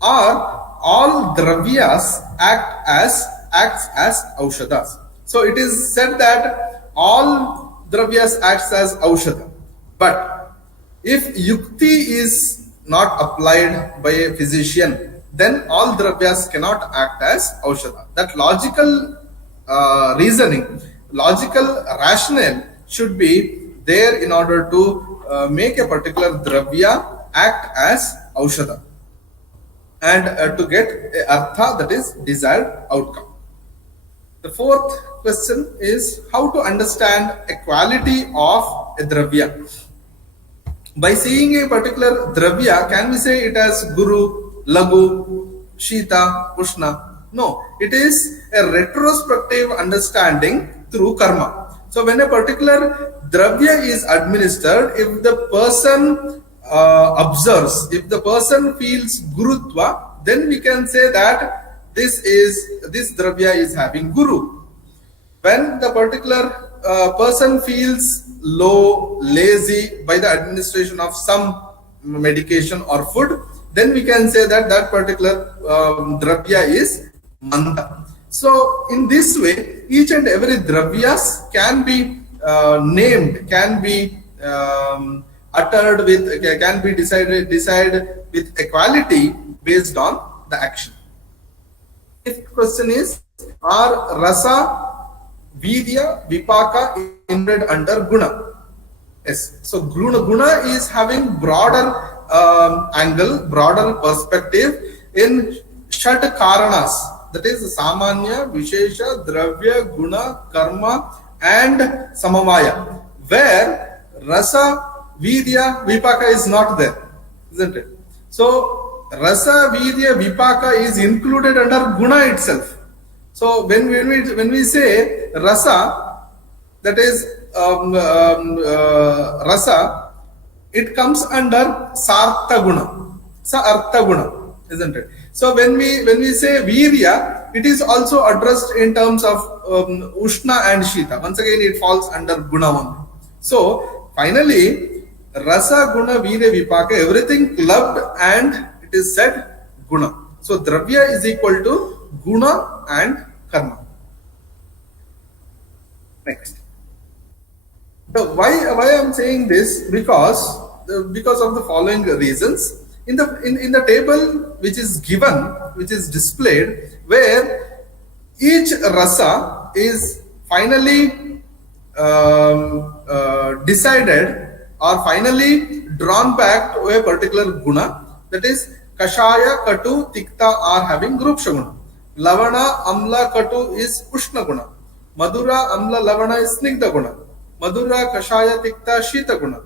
are all dravyas acts as aushadas? So it is said that all dravyas acts as aushada, but if yukti is not applied by a physician, then all dravyas cannot act as aushada. That logical reasoning, logical rationale should be there in order to make a particular dravya act as aushada and to get a artha, that is desired outcome. The fourth question is how to understand a quality of a dravya. By seeing a particular dravya, can we say it as Guru, Lagu, Shita, Ushna? No, it is a retrospective understanding through karma. So when a particular dravya is administered, if the person observes, if the person feels Gurutva, then we can say that this dravya is having Guru. When the particular person feels low, lazy by the administration of some medication or food, then we can say that particular dravya is Manda. So in this way, each and every dravyas can be named, can be uttered with, can be decided with equality based on the action. Fifth question is, are rasa, vidya, vipaka included under guna? Yes. So guna is having broader angle, broader perspective in Shad Karanas, that is Samanya, Vishesha, Dravya, Guna, Karma and Samavaya, where Rasa, Vidya, Vipaka is not there, isn't it? So Rasa, Vidya, Vipaka is included under Guna itself. So when we say Rasa, that is Rasa, it comes under Sartha Guna, Sa-Artha Guna, isn't it? So when we say Virya, it is also addressed in terms of Ushna and Shita. Once again, it falls under Guna only. So finally, Rasa, Guna, Virya, Vipaka, everything clubbed and it is said Guna. So Dravya is equal to Guna and Karma. Next. So why I am saying this? Because of the following reasons. In the table which is given, which is displayed, where each rasa is finally decided or finally drawn back to a particular guna, that is Kashaya, Katu, Tikta are having Grupsha guna. Lavana, Amla, Katu is Ushna guna. Madura, Amla, Lavana is Snigdha guna. Madura, Kashaya, Tikta, Shita guna.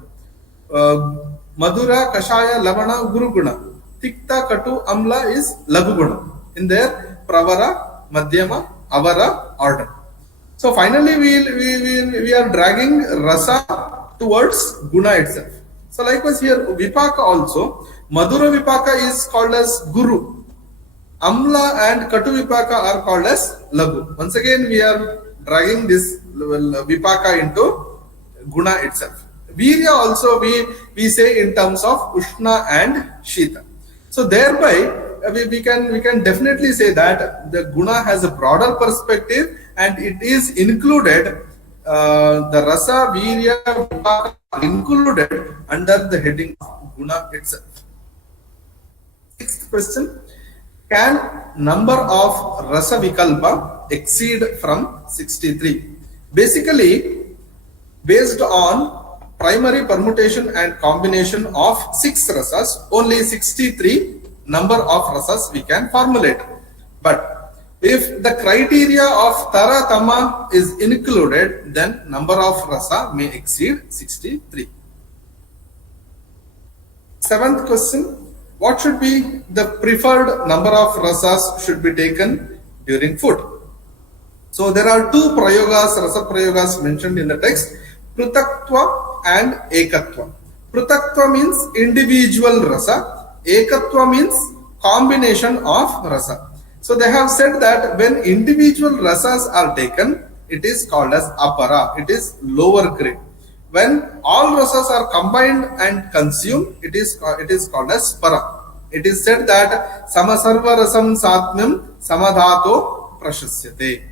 Madura, Kashaya, Lavana, Guru guna. Tikta, Katu, Amla is Lagu guna in their Pravara, Madhyama, Avara order. So finally we are dragging Rasa towards Guna itself. So likewise here Vipaka also, Madhura Vipaka is called as Guru. Amla and Katu Vipaka are called as Lagu. Once again we are dragging this Vipaka into Guna itself. Virya also we say in terms of Ushna and Shita. So thereby we can definitely say that the Guna has a broader perspective and it is included, the Rasa, Virya, Vipaka are included under the heading of Guna itself. Sixth question, can number of Rasa Vikalpa exceed from 63? Basically, based on primary permutation and combination of 6 rasas, only 63 number of rasas we can formulate. But if the criteria of Tara Tama is included, then number of rasa may exceed 63. Seventh question, what should be the preferred number of rasas should be taken during food? So there are two prayogas, rasa prayogas mentioned in the text, Prutakatva and Ekatva. Prutakatva means individual rasa, Ekatva means combination of rasa. So they have said that when individual rasas are taken, it is called as apara, it is lower grade. When all rasas are combined and consumed, it is called as para. It is said that samasarva rasam satmam samadhato prashasyate.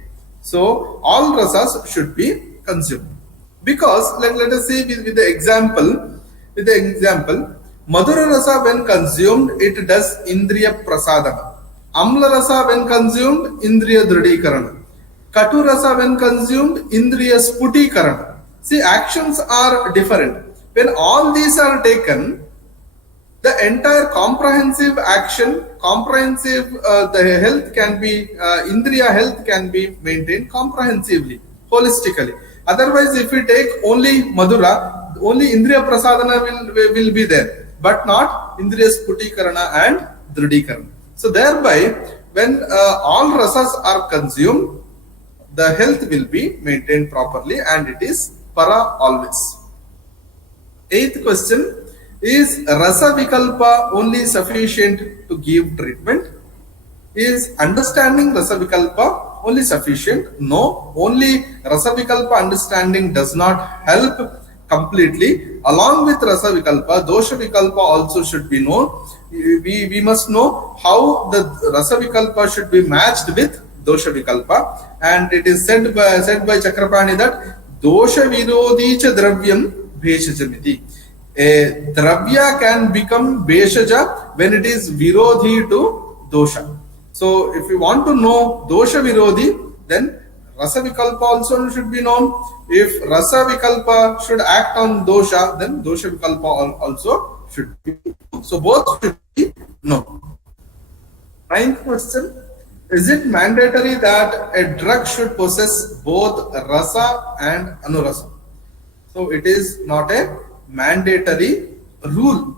So all rasas should be consumed. Because let us see with the example, Madhura rasa when consumed, it does indriya prasadana. Amla rasa when consumed, indriya dridhikarana. Katu rasa when consumed, indriya sputikarana. See, actions are different. When all these are taken, the entire comprehensive action, the health can be, indriya health can be maintained comprehensively, holistically. Otherwise, if we take only Madhura, only Indriya Prasadana will be there, but not Indriya Sputikarana and Dridhikarana. So thereby, when all rasas are consumed, the health will be maintained properly and it is para always. Eighth question, is Rasa Vikalpa only sufficient to give treatment? Is understanding Rasa Vikalpa only sufficient? No, only Rasa Vikalpa understanding does not help completely. Along with Rasa Vikalpa, Dosha Vikalpa also should be known. We must know how the Rasa Vikalpa should be matched with Dosha Vikalpa, and it is said by Chakrapani that Dosha Virodhi cha Dravyam Bheshajamiti. A Dravya can become Bheshaja when it is Virodhi to Dosha. So if you want to know Dosha Virodhi, then Rasa Vikalpa also should be known. If Rasa Vikalpa should act on Dosha, then Dosha Vikalpa also should be known. So both should be known. Ninth question, is it mandatory that a drug should possess both Rasa and Anurasa? So it is not a mandatory rule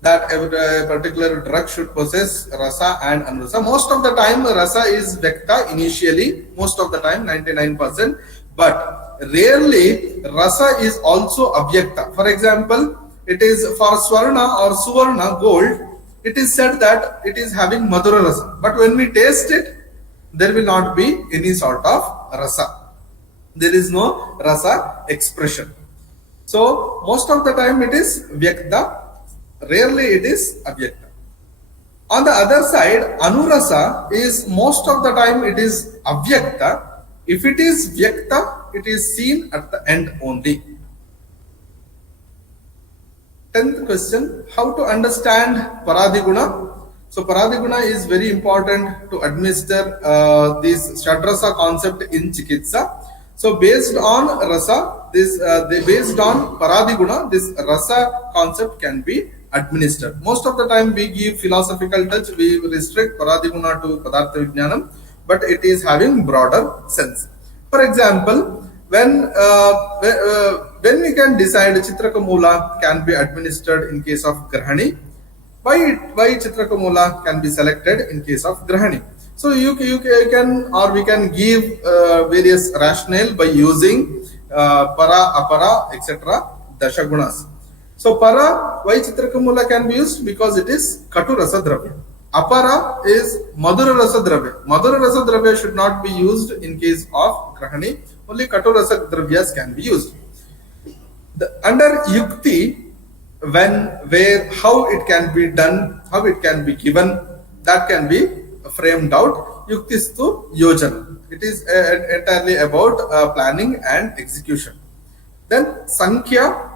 that a particular drug should possess Rasa and Anurasa. Most of the time Rasa is Vyakta initially, most of the time 99%, but rarely Rasa is also Avyakta. For example, it is for Swarna or Suvarna, gold, it is said that it is having Madhura Rasa, but when we taste it, there will not be any sort of Rasa. There is no Rasa expression. So most of the time it is Vyakta, rarely it is Avyakta. On the other side, Anurasa is most of the time it is Avyakta. If it is Vyakta, it is seen at the end only. 10th question, how to understand Paradiguna? So Paradiguna is very important to administer this Shadrasa concept in Chikitsa. So based on Rasa, based on Paradiguna, this Rasa concept can be administered. Most of the time we give philosophical touch, we restrict Paradiguna to Padartha Vijnanam, but it is having broader sense. For example, when we can decide Chitraka Mula can be administered in case of Grahani, why Chitraka Mula can be selected in case of Grahani. So you can, or we can give various rationale by using para, apara, etc. Dashagunas. So para, why Chitraka Mula can be used? Because it is Katu Rasa Dravya. Apara is Madhura Rasa Dravya. Madhura Rasa Dravya should not be used in case of Grahani. Only Katu Rasa Dravyas can be used. Under Yukti, how it can be done, how it can be given, that can be framed out. Yuktistu Yojana. It is entirely about planning and execution. Then Sankhya,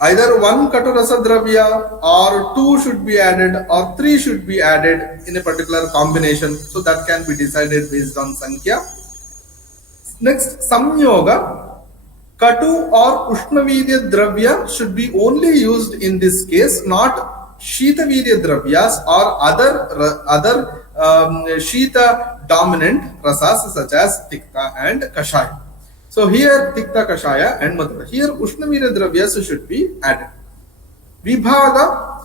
either one Katurasa Dravya or two should be added or three should be added in a particular combination. So that can be decided based on Sankhya. Next, Samyoga. Katu or Ushnavirya Dravya should be only used in this case, not Shitavirya Dravyas or other Shita dominant rasas such as Tikta and Kashaya. So here Tikta, Kashaya and Madhura. Here Ushnavirya Dravyas should be added. Vibhaga,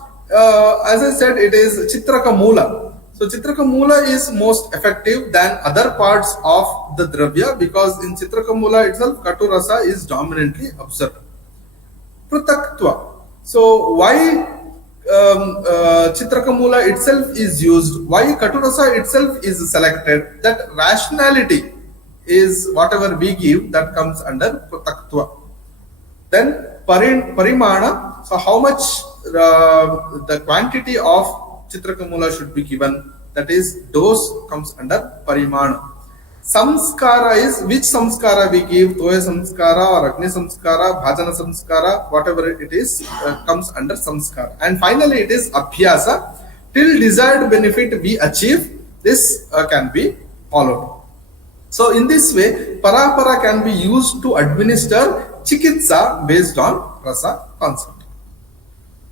as I said, it is Chitraka Mula. So Chitraka Mula is most effective than other parts of the Dravya because in Chitraka Mula itself Katu Rasa is dominantly observed. Prataktva. So why Chitraka Mula itself is used? Why Katu Rasa itself is selected? That rationality is whatever we give that comes under Prataktva. Then Parimana. So how much the quantity of Chitraka Mula should be given, that is dose comes under Parimana. Samskara is which samskara we give, Toya samskara or Agni samskara, Bhajana samskara, whatever it is comes under samskara. And finally it is Abhyasa. Till desired benefit we achieve, this can be followed. So in this way, Parapara can be used to administer Chikitsa based on Rasa concept.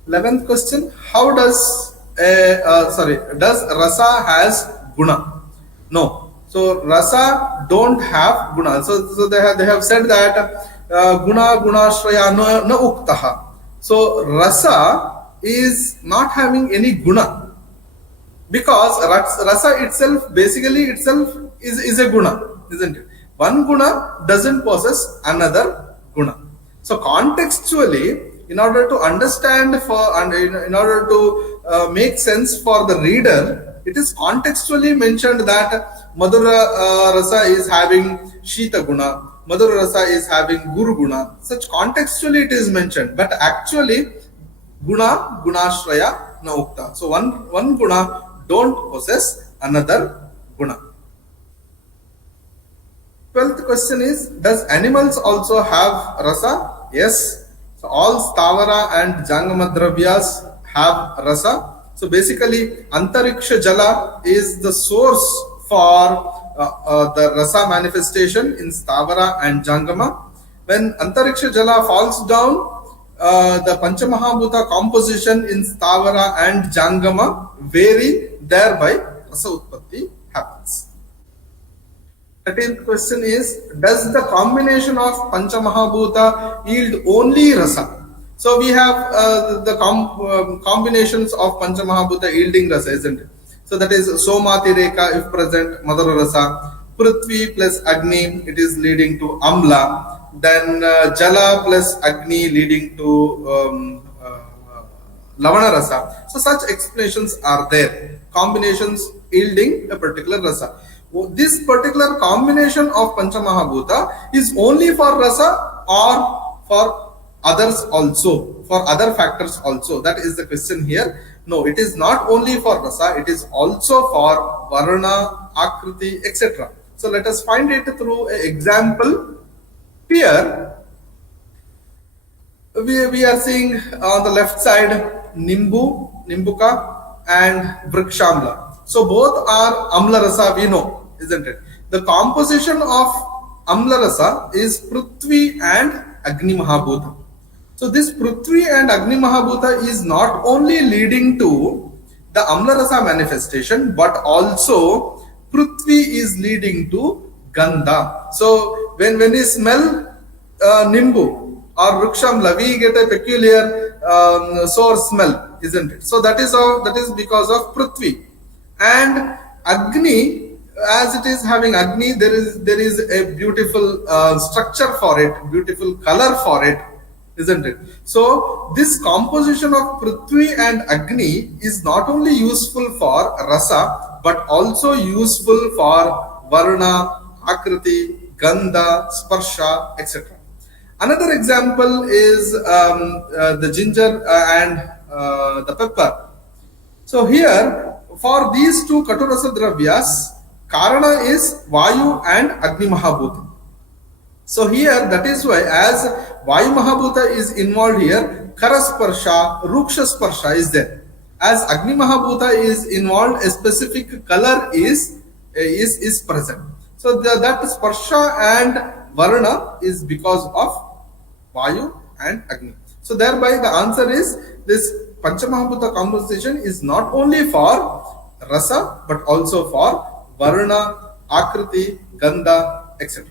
11th question, how does does Rasa has Guna? No. So Rasa don't have Guna. So they have said that Guna Gunashraya na uktaha. So Rasa is not having any Guna because Rasa itself basically is a Guna, isn't it? One Guna doesn't possess another Guna. So contextually, in order to understand and in order to make sense for the reader, it is contextually mentioned that Madhura Rasa is having Shita Guna, Madhura Rasa is having Guru Guna. Such contextually it is mentioned, but actually Guna, Gunashraya na ukta. So one Guna don't possess another Guna. 12th question is, does animals also have Rasa? Yes. So all Stavara and Jangama Dravyas have Rasa. So basically Antariksha Jala is the source for the Rasa manifestation in Stavara and Jangama. When Antariksha Jala falls down, the Pancha Mahabhuta composition in Stavara and Jangama vary, thereby Rasa Utpatti happens. 13th question is, does the combination of Pancha Mahabhuta yield only Rasa? So we have the combinations of Pancha Mahabhuta yielding Rasa, isn't it? So that is Somati Reka if present, Madhura Rasa. Prithvi plus Agni, it is leading to Amla. Then Jala plus Agni leading to Lavana Rasa. So such explanations are there. Combinations yielding a particular Rasa. This particular combination of Pancha Mahabhuta is only for Rasa or for others also, for other factors also? That is the question here. No, it is not only for Rasa, it is also for Varna, Akriti, etc. So let us find it through an example. Here we are seeing on the left side Nimbu, Nimbuka, and vrikshamla. So both are amla rasa, we know, isn't it? The composition of amla rasa is Prithvi and Agni Mahabhuta. So this Prithvi and Agni Mahabhuta is not only leading to the amla rasa manifestation, but also Prithvi is leading to Gandha. So when we smell Nimbu or Vrikshamla, we get a peculiar sour smell, isn't it? So that is because of Prithvi. And Agni, as it is having Agni, there is a beautiful structure for it, beautiful color for it, isn't it? So this composition of Prithvi and Agni is not only useful for rasa, but also useful for varna, akriti, gandha, sparsha, etc. Another example is the ginger and the pepper. So here, for these two katurasa dravyas, karana is Vayu and Agni Mahabhuta. So here, that is why, as Vayu Mahabhuta is involved here, Karasparsha, Ruksha is there. As Agni Mahabhuta is involved, a specific color is present. So that Sparsha and Varna is because of Vayu and Agni. So thereby the answer is this Pancha Mahabhuta composition is not only for Rasa but also for Varna, Akriti, Gandha, etc.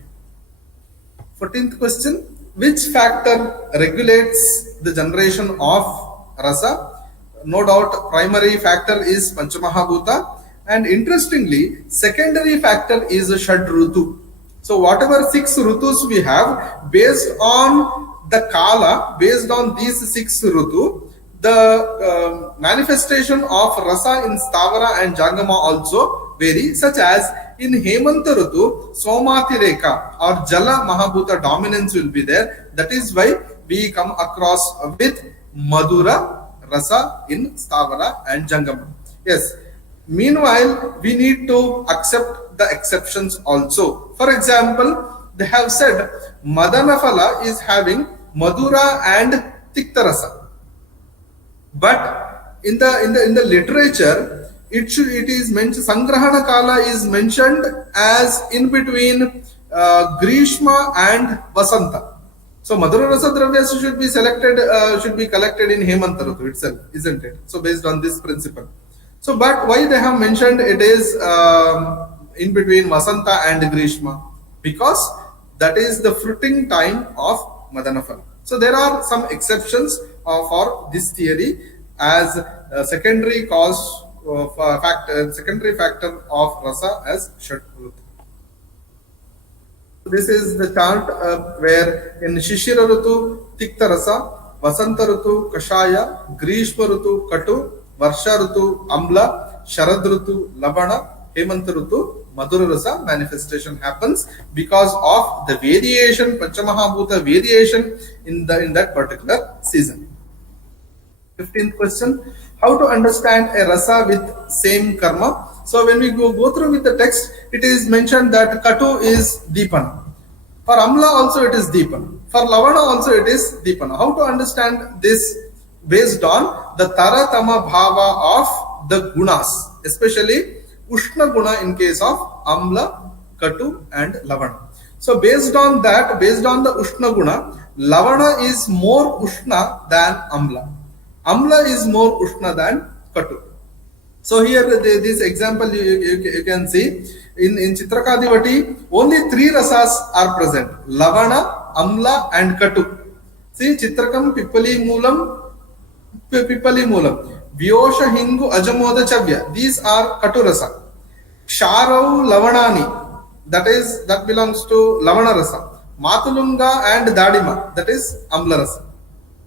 14th question, which factor regulates the generation of rasa? No doubt primary factor is Panchamahabhuta, and interestingly secondary factor is Shad Rutu. So whatever 6 Rutus we have, based on the Kala, based on these 6 Rutu, the manifestation of rasa in Stavara and Jangama also vary, such as in Hemanta Rutu, Somati Rekha or Jala Mahabhuta dominance will be there. That is why we come across with Madhura Rasa in Stavara and Jangama. Yes. Meanwhile, we need to accept the exceptions also. For example, they have said Madanaphala is having Madhura and Tikta Rasa. But in the literature, it is mentioned, Sangrahana Kala is mentioned as in between Grishma and Vasanta. So Madhura Rasa Dravyas should be collected in Hemanta Rutu itself, isn't it? So based on this principle. So but why they have mentioned it is in between Vasanta and Grishma? Because that is the fruiting time of Madanaphala. So there are some exceptions for this theory as secondary cause secondary factor of rasa as Shad Rutu. This is the chart where in Shishira Rutu Tikta Rasa, Vasanta Rutu Kashaya, Grishma Rutu Katu, Varsha Rutu Amla, Sharad Rutu Labana, Hemanta Rutu Madhura Rasa manifestation happens because of the variation, Panchamahabhuta variation in that particular season. 15th question, how to understand a rasa with same karma? So when we go through with the text, it is mentioned that Katu is Deepana. For Amla also it is Deepana. For Lavana also it is Deepana. How to understand this? Based on the Taratama Bhava of the Gunas, especially Ushna Guna in case of Amla, Katu and Lavana. So based on that, based on the Ushna Guna, Lavana is more Ushna than Amla. Amla is more Ushna than Katu. So here this example you can see in Chitrakadivati only 3 rasas are present: Lavana, Amla and Katu. See Chitrakam Pippali Moolam, Vyosha Hingu Ajamoda Chavya. These are Katu rasa. Ksharau Lavanani, that belongs to Lavana rasa. Matulunga and Dadima, that is Amla rasa.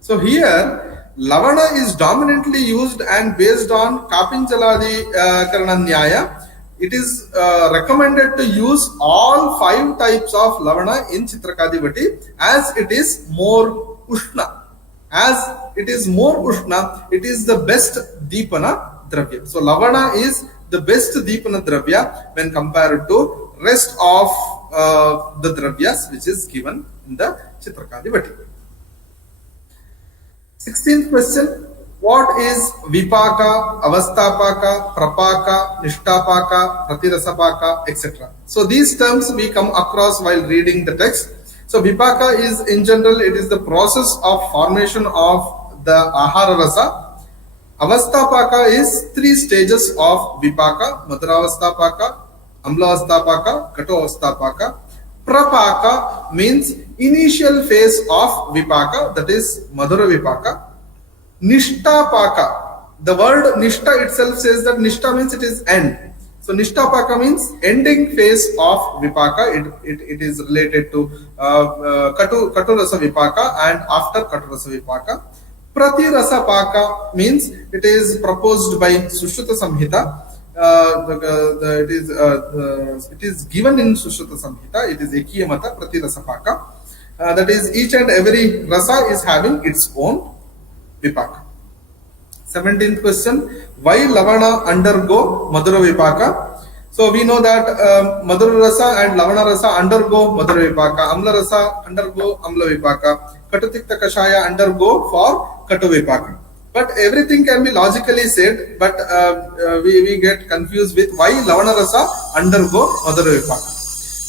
So here Lavana is dominantly used, and based on Kapinjaladi Karananyaya, it is recommended to use all 5 types of Lavana in Chitrakadivati as it is more Ushna. As it is more Ushna, it is the best Deepana Dravya. So Lavana is the best Deepana Dravya when compared to rest of the Dravyas which is given in the Chitrakadivati. 16th question, what is vipaka, avastapaka, prapaka, nishtapaka, pratirasapaka, etc. So these terms we come across while reading the text. So vipaka is in general, it is the process of formation of the ahara rasa. Avastapaka is three stages of vipaka: madhuravastapaka, amlavastapaka, katoavastapaka. Prapaka means initial phase of vipaka, that is madhura vipaka. Nishtapaka, the word nishta itself says that nishta means it is end. So nishtapaka means ending phase of vipaka. It is related to katu rasa vipaka and after katu rasa vipaka. Prati rasa paka means it is proposed by Sushruta Samhita. It is given in Sushruta Samhita. It is Ekiyamata Prati rasa paka. That is, each and every rasa is having its own vipaka. 17th question, why lavana undergo madhura vipaka? So we know that madhura rasa and lavana rasa undergo madhura vipaka, amla rasa undergo amla vipaka, katutikta kashaya undergo for katu vipaka. But everything can be logically said, but we get confused with why lavana rasa undergo madhura vipaka.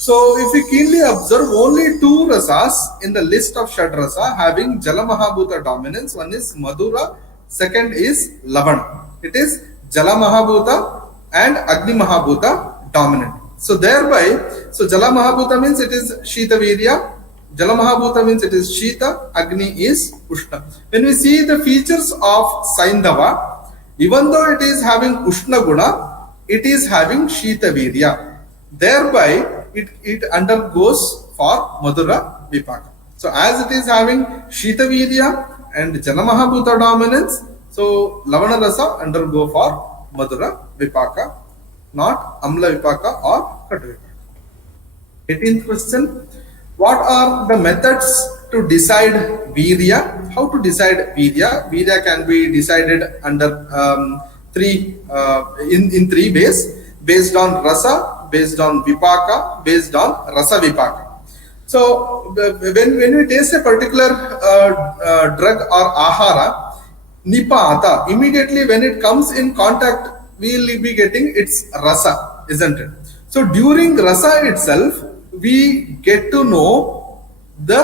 So if we keenly observe, only two rasas in the list of Shad rasa having Jala Mahabhuta dominance. One is Madhura, second is Lavana. It is Jala Mahabhuta and Agni Mahabhuta dominant. So thereby, so Jala Mahabhuta means it is Shita Virya, Jala Mahabhuta means it is Shita, Agni is Ushna. When we see the features of Saindava, even though it is having Ushna Guna, it is having Shita Virya. Thereby, it undergoes for Madhura Vipaka. So as it is having Shita Virya and Jala Mahabhuta dominance, so Lavana Rasa undergo for Madhura Vipaka, not Amla Vipaka or Katu Vipaka. 18th question, what are the methods to decide Virya? How to decide Virya? Virya can be decided under in three ways, based on Rasa, based on Vipaka, based on Rasa Vipaka. So when we taste a particular drug or ahara, nipata, immediately when it comes in contact, we will be getting its rasa, isn't it? So during rasa itself, we get to know the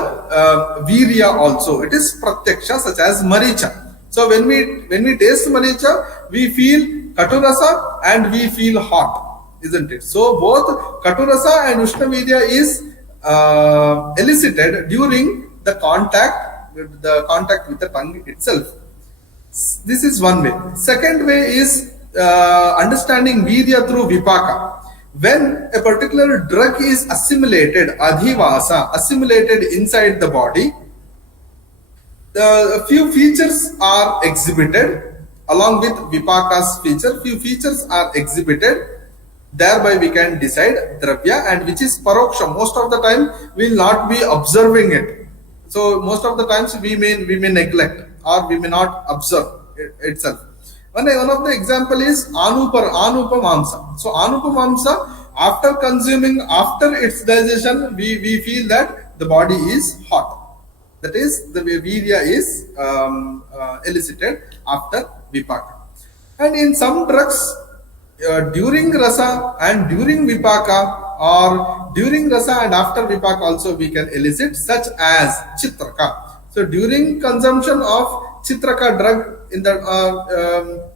virya also. It is pratyaksha, such as maricha. So when we taste maricha, we feel katu rasa and we feel hot, isn't it? So both katu rasa and ushna virya is elicited during the contact with the tongue itself. This is one way. Second way is understanding virya through vipaka. When a particular drug is assimilated, adhivasa, assimilated inside the body, the few features are exhibited along with vipaka's feature. Few features are exhibited. Thereby we can decide dravya, and which is paroksha. Most of the time we will not be observing it. So most of the times we may neglect or we may not observe itself. One of the example is anupamamsa. So anupamamsa, after consuming, after its digestion, we feel that the body is hot. That is, the virya is elicited after vipaka. And in some drugs, during rasa and during vipaka, or during rasa and after vipaka also we can elicit, such as chitraka. So during consumption of chitraka drug in the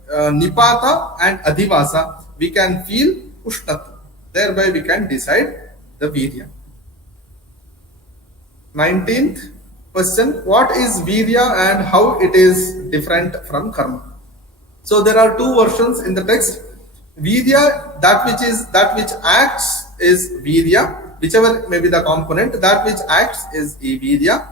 nipata and adhivasa, we can feel ushnata. Thereby we can decide the virya. 19th question, what is virya and how it is different from karma? So there are two versions in the text. Virya, that which acts is virya, whichever may be the component, that which acts is virya.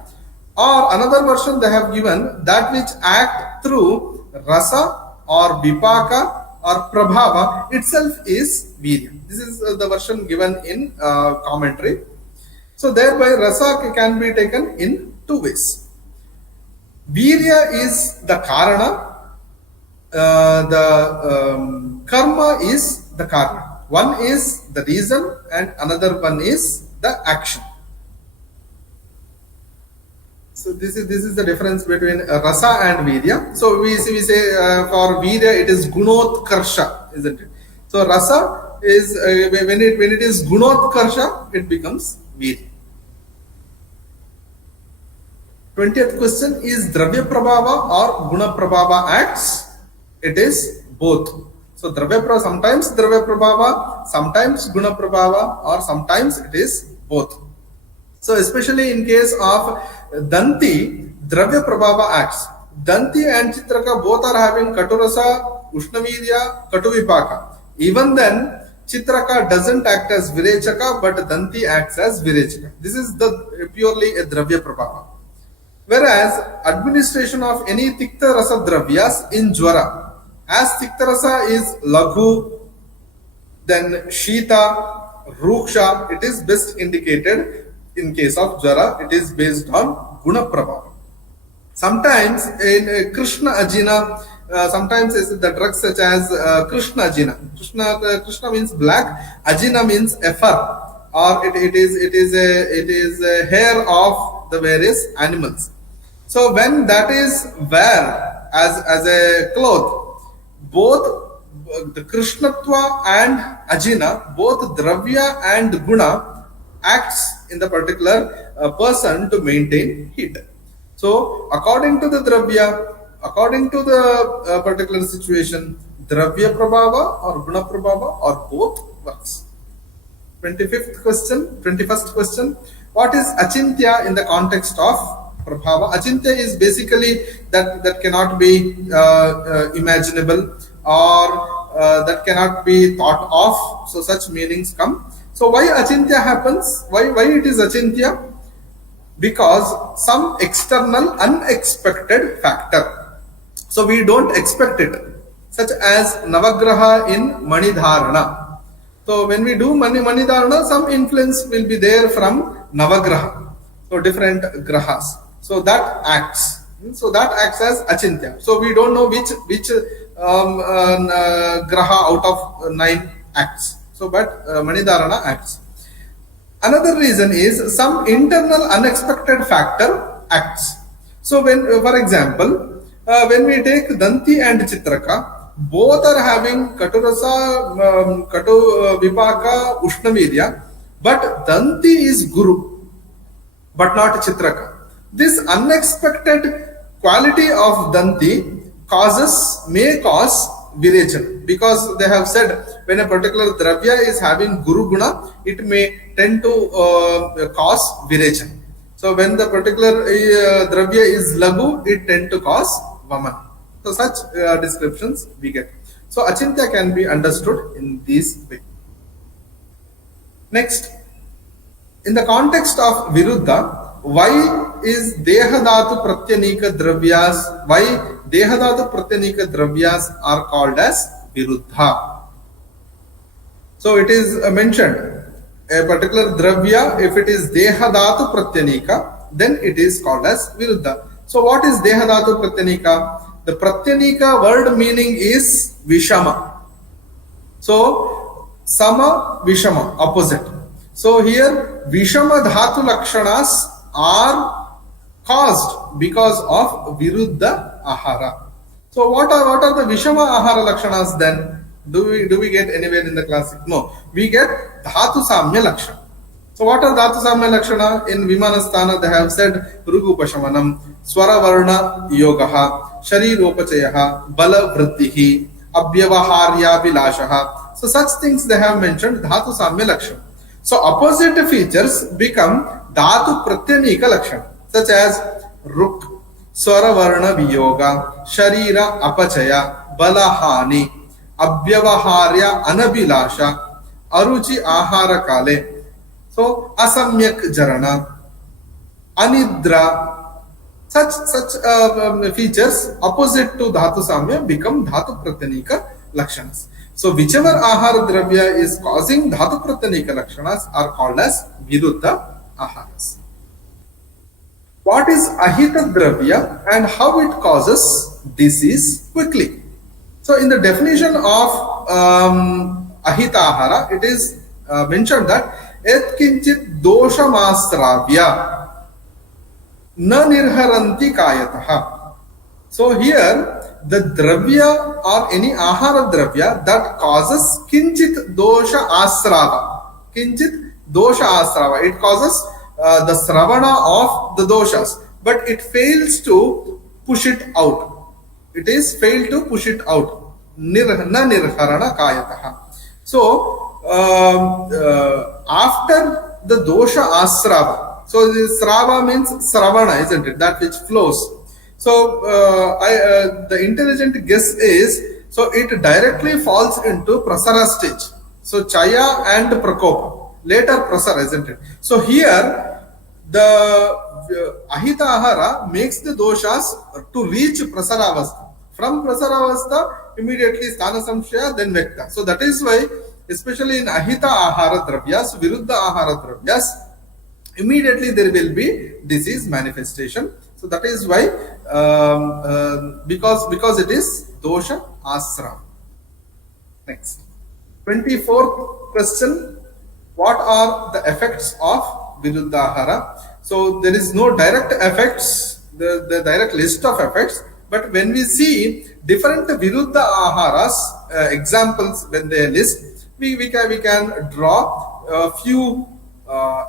Or another version they have given, that which act through rasa or vipaka or prabhava itself is virya. This is the version given in commentary. So thereby rasa can be taken in two ways. Virya is the karana, karma is the karma. One is the reason and another one is the action. So this is the difference between rasa and virya. So we say for virya it is gunotkarsha, isn't it? So rasa is when it is gunotkarsha, it becomes virya. 20th question is Dravya Prabhava or Guna Prabhava acts? It is both. So sometimes Dravya Prabhava, sometimes Guna Prabhava, or sometimes it is both. So especially in case of Danti, Dravya Prabhava acts. Danti and Chitraka both are having Katurasa, Ushnavirya, Katuvipaka. Even then, Chitraka doesn't act as Virechaka, but Danti acts as Virechaka. This is the purely a Dravya Prabhava. Whereas administration of any Tikta Rasa Dravyas in Jwara, as Tikta Rasa is Laghu, then Shita, Ruksha, it is best indicated in case of Jwara, it is based on Guna Prabhava. Sometimes in Krishna Ajina, sometimes the drugs such as Krishna Ajina. Krishna means black, Ajina means effer, or it is a hair of the various animals. So when that is wear as a cloth, both the Krishnatva and Ajina, both Dravya and Guna acts in the particular person to maintain heat. So according to the Dravya, according to the particular situation, Dravya Prabhava or Guna Prabhava or both works. 21st question, what is Achintiya in the context of Prabhava? Achintiya is basically that cannot be imaginable or that cannot be thought of. So such meanings come. So why Achintiya happens? Why it is Achintiya? Because some external unexpected factor. So we don't expect it, such as Navagraha in Manidharana. So when we do Manidharana, some influence will be there from Navagraha. So different grahas. So that acts. So that acts as Achintiya. So we don't know which graha out of 9 acts. So but Manidharana acts. Another reason is some internal unexpected factor acts. So when, for example, when we take Danti and Chitraka, both are having Katurasa, Katu Vipaka, Ushnavirya, but Danti is Guru, but not Chitraka. This unexpected quality of Danti may cause Virechana, because they have said when a particular Dravya is having Guru Guna, it may tend to cause Virechana. So when the particular Dravya is Lagu, it tend to cause Vaman. So such descriptions we get. So Achintiya can be understood in this way. Next, in the context of Viruddha, why is Dehadatu Pratyanika Dravyas, why Dehadatu Pratyanika Dravyas are called as Viruddha? So it is mentioned, a particular Dravya, if it is Dehadatu Pratyanika, then it is called as Viruddha. So what is Dehadatu Pratyanika? The Pratyanika word meaning is Vishama. So Sama, Vishama, opposite. So here Vishama Dhatu Lakshanas are caused because of Viruddha Ahara. So what are the Vishama Ahara Lakshanas then? Do we get anywhere in the classic? No. We get Dhatu Samya Lakshana. So what are Dhatu Samya Lakshana? In Vimanasthana they have said Rugupashamanam, Swara Varna Yogaha, Shariropachayaha, Bala Vrittihi, Abhyavaharya Vilashaha. So such things they have mentioned Dhatu Samya Lakshana. So opposite features become Dhatu Pratyanika Lakshana, such as Ruk, Swara Varna Viyoga, Sharira Apachaya, Balahani, Abhyavaharya Anabilasha, Aruchi Ahara Kale. So Asamyak Jarana, Anidra, such features opposite to Dhatu Samya become Dhatu Pratyanika Lakshanas. So whichever Ahara Dravya is causing Dhatu Pratyanika Lakshanas are called as Viruddha Aharas. What is Ahita Dravya and how it causes disease quickly? So in the definition of Ahita Ahara, it is mentioned that Et Kinchit Doshamasravya. na nirharanti kayataha. So here the dravya or any ahara dravya that causes kinchit dosha asrava. Kinchit dosha asrava. It causes the sravana of the doshas, but it fails to push it out. It is failed to push it out. Na nirharana kayataha. So after the dosha asrava, so the srava means sravana, isn't it? That which flows. So the intelligent guess is, so it directly falls into prasara stage. So chaya and prakopa, later prasara, isn't it? So here the ahita ahara makes the doshas to reach prasaravastha. From prasaravastha immediately sthana samshaya, then vekta. So that is why, especially in ahita ahara dravyas, viruddha ahara dravyas, immediately there will be disease manifestation. So that is why because it is dosha asram. Next, 24th question: what are the effects of viruddhahara? So there is no direct effects, the direct list of effects, but when we see different viruddha aharas examples, when they list, we can draw a few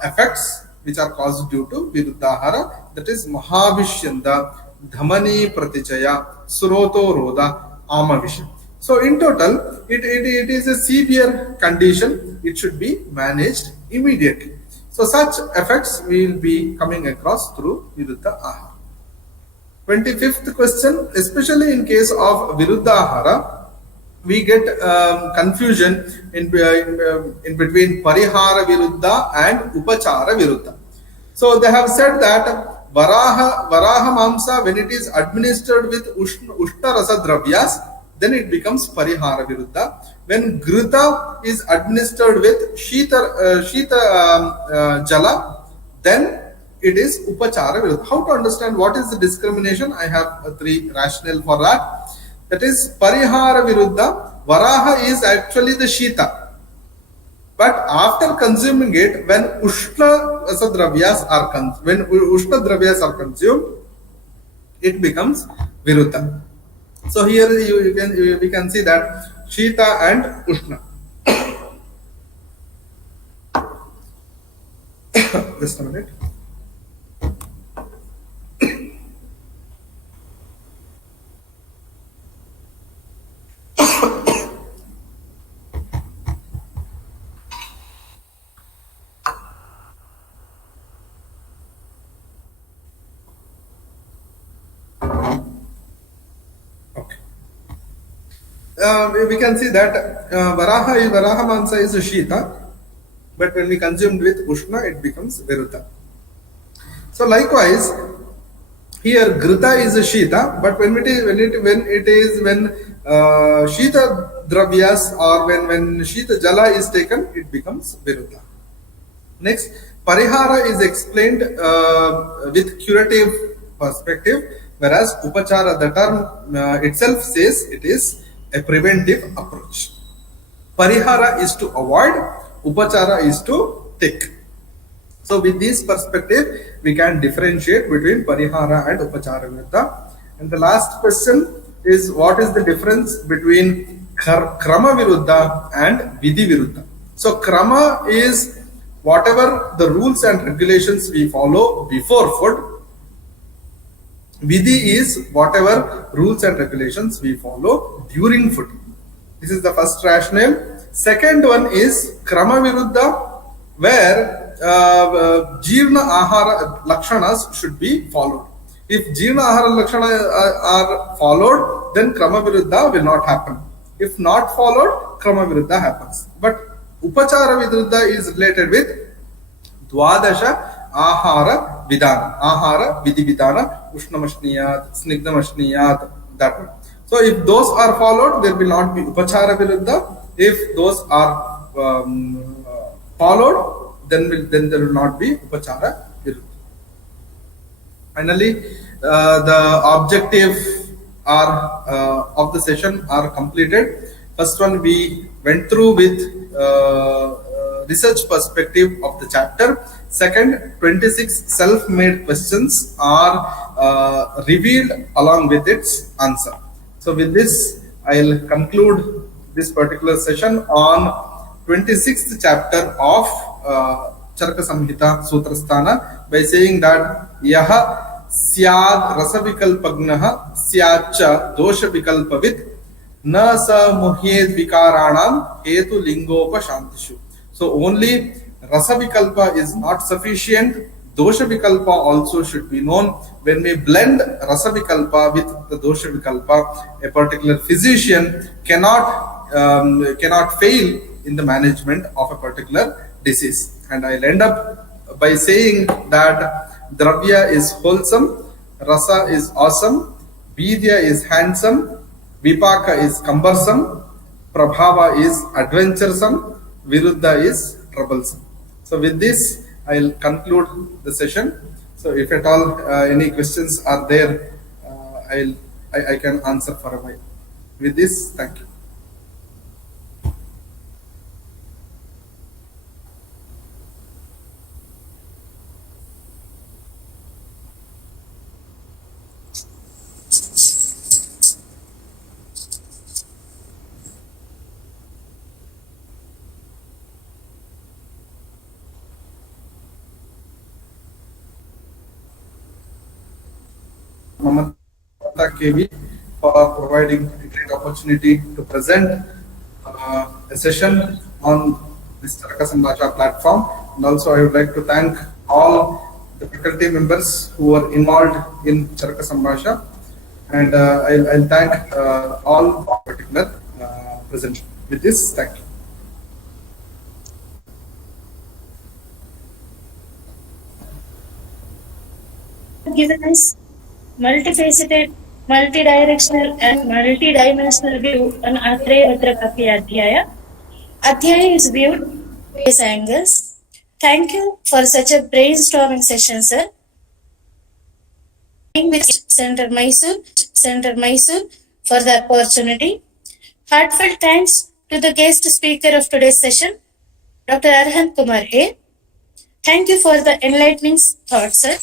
effects which are caused due to viruddhahara. That is mahavishyanda, dhamani pratichaya, suroto roda, amavisha. So in total, it is a severe condition. It should be managed immediately. So such effects we will be coming across through viruddha ahara. 25th question: especially in case of viruddha ahara, we get confusion in between parihara viruddha and upachara viruddha. So they have said that varaha mamsa, when it is administered with ushna rasa dravyas, then it becomes parihara viruddha. When grita is administered with shita jala, then it is upachara viruddha. How to understand what is the discrimination? I have three rationale for that. That is parihara viruddha. Varaha is actually the shita, but after consuming it, when ushna dravyas are consumed, it becomes viruddha. So here we can see that shita and ushna. Just a minute. We can see that varaha mansa is a shita, but when we consumed with ushna, it becomes viruddha. So likewise, here grita is a shita, but when shita dravyas or when shita jala is taken, it becomes viruddha. Next, parihara is explained with curative perspective, whereas upachara, the term itself says it is a preventive approach. Parihara is to avoid, upachara is to take. So with this perspective, we can differentiate between parihara and upachara viruddha. And the last question is, what is the difference between krama viruddha and vidhi viruddha? So krama is whatever the rules and regulations we follow before food. Vidhi is whatever rules and regulations we follow during food. This is the first rationale. Second one is krama viruddha, where jirna ahara lakshanas should be followed. If jirna ahara lakshanas are followed, then krama viruddha will not happen. If not followed, krama viruddha happens. But upachara viruddha is related with dwadasha ahara vidhana, ahara vidhi vidhana, ushnamashniyat, snigdhamashniyat, that one. So if those are followed, there will not be upachara viruddha. If those are followed, then there will not be upachara viruddha. Finally, the objective of the session are completed. First one we went through with research perspective of the chapter. Second, 26 self-made questions are revealed along with its answer. So with this, I'll conclude this particular session on 26th chapter of Charaka Samhita Sutrasthana by saying that Yaha Syad Rasavikalpagnaha Syadcha Dosha Vikalpavit Na sa muhyed vikaranam hetu lingopa shantishu. So only rasa vikalpa is not sufficient. Dosha vikalpa also should be known. When we blend rasa vikalpa with the dosha vikalpa, a particular physician cannot fail in the management of a particular disease. And I'll end up by saying that dravya is wholesome, rasa is awesome, vidya is handsome, Vipaka is cumbersome, Prabhava is adventuresome, Viruddha is troublesome. So with this, I'll conclude the session. So if at all any questions are there, I can answer for a while. With this, thank you. Mahabhuta KV for providing a great opportunity to present a session on this Charaka Sambhasha platform. And also I would like to thank all the faculty members who are involved in Charaka Sambhasha, and I'll thank all particular present. With this, thank you. Given us multifaceted, multidirectional, and multidimensional view on Atreya Bhadrakapi Adhyaya. Adhyaya is viewed from various angles. Thank you for such a brainstorming session, sir. With Center Mysore for the opportunity. Heartfelt thanks to the guest speaker of today's session, Dr. Arhanth Kumar A. Thank you for the enlightening thoughts, sir.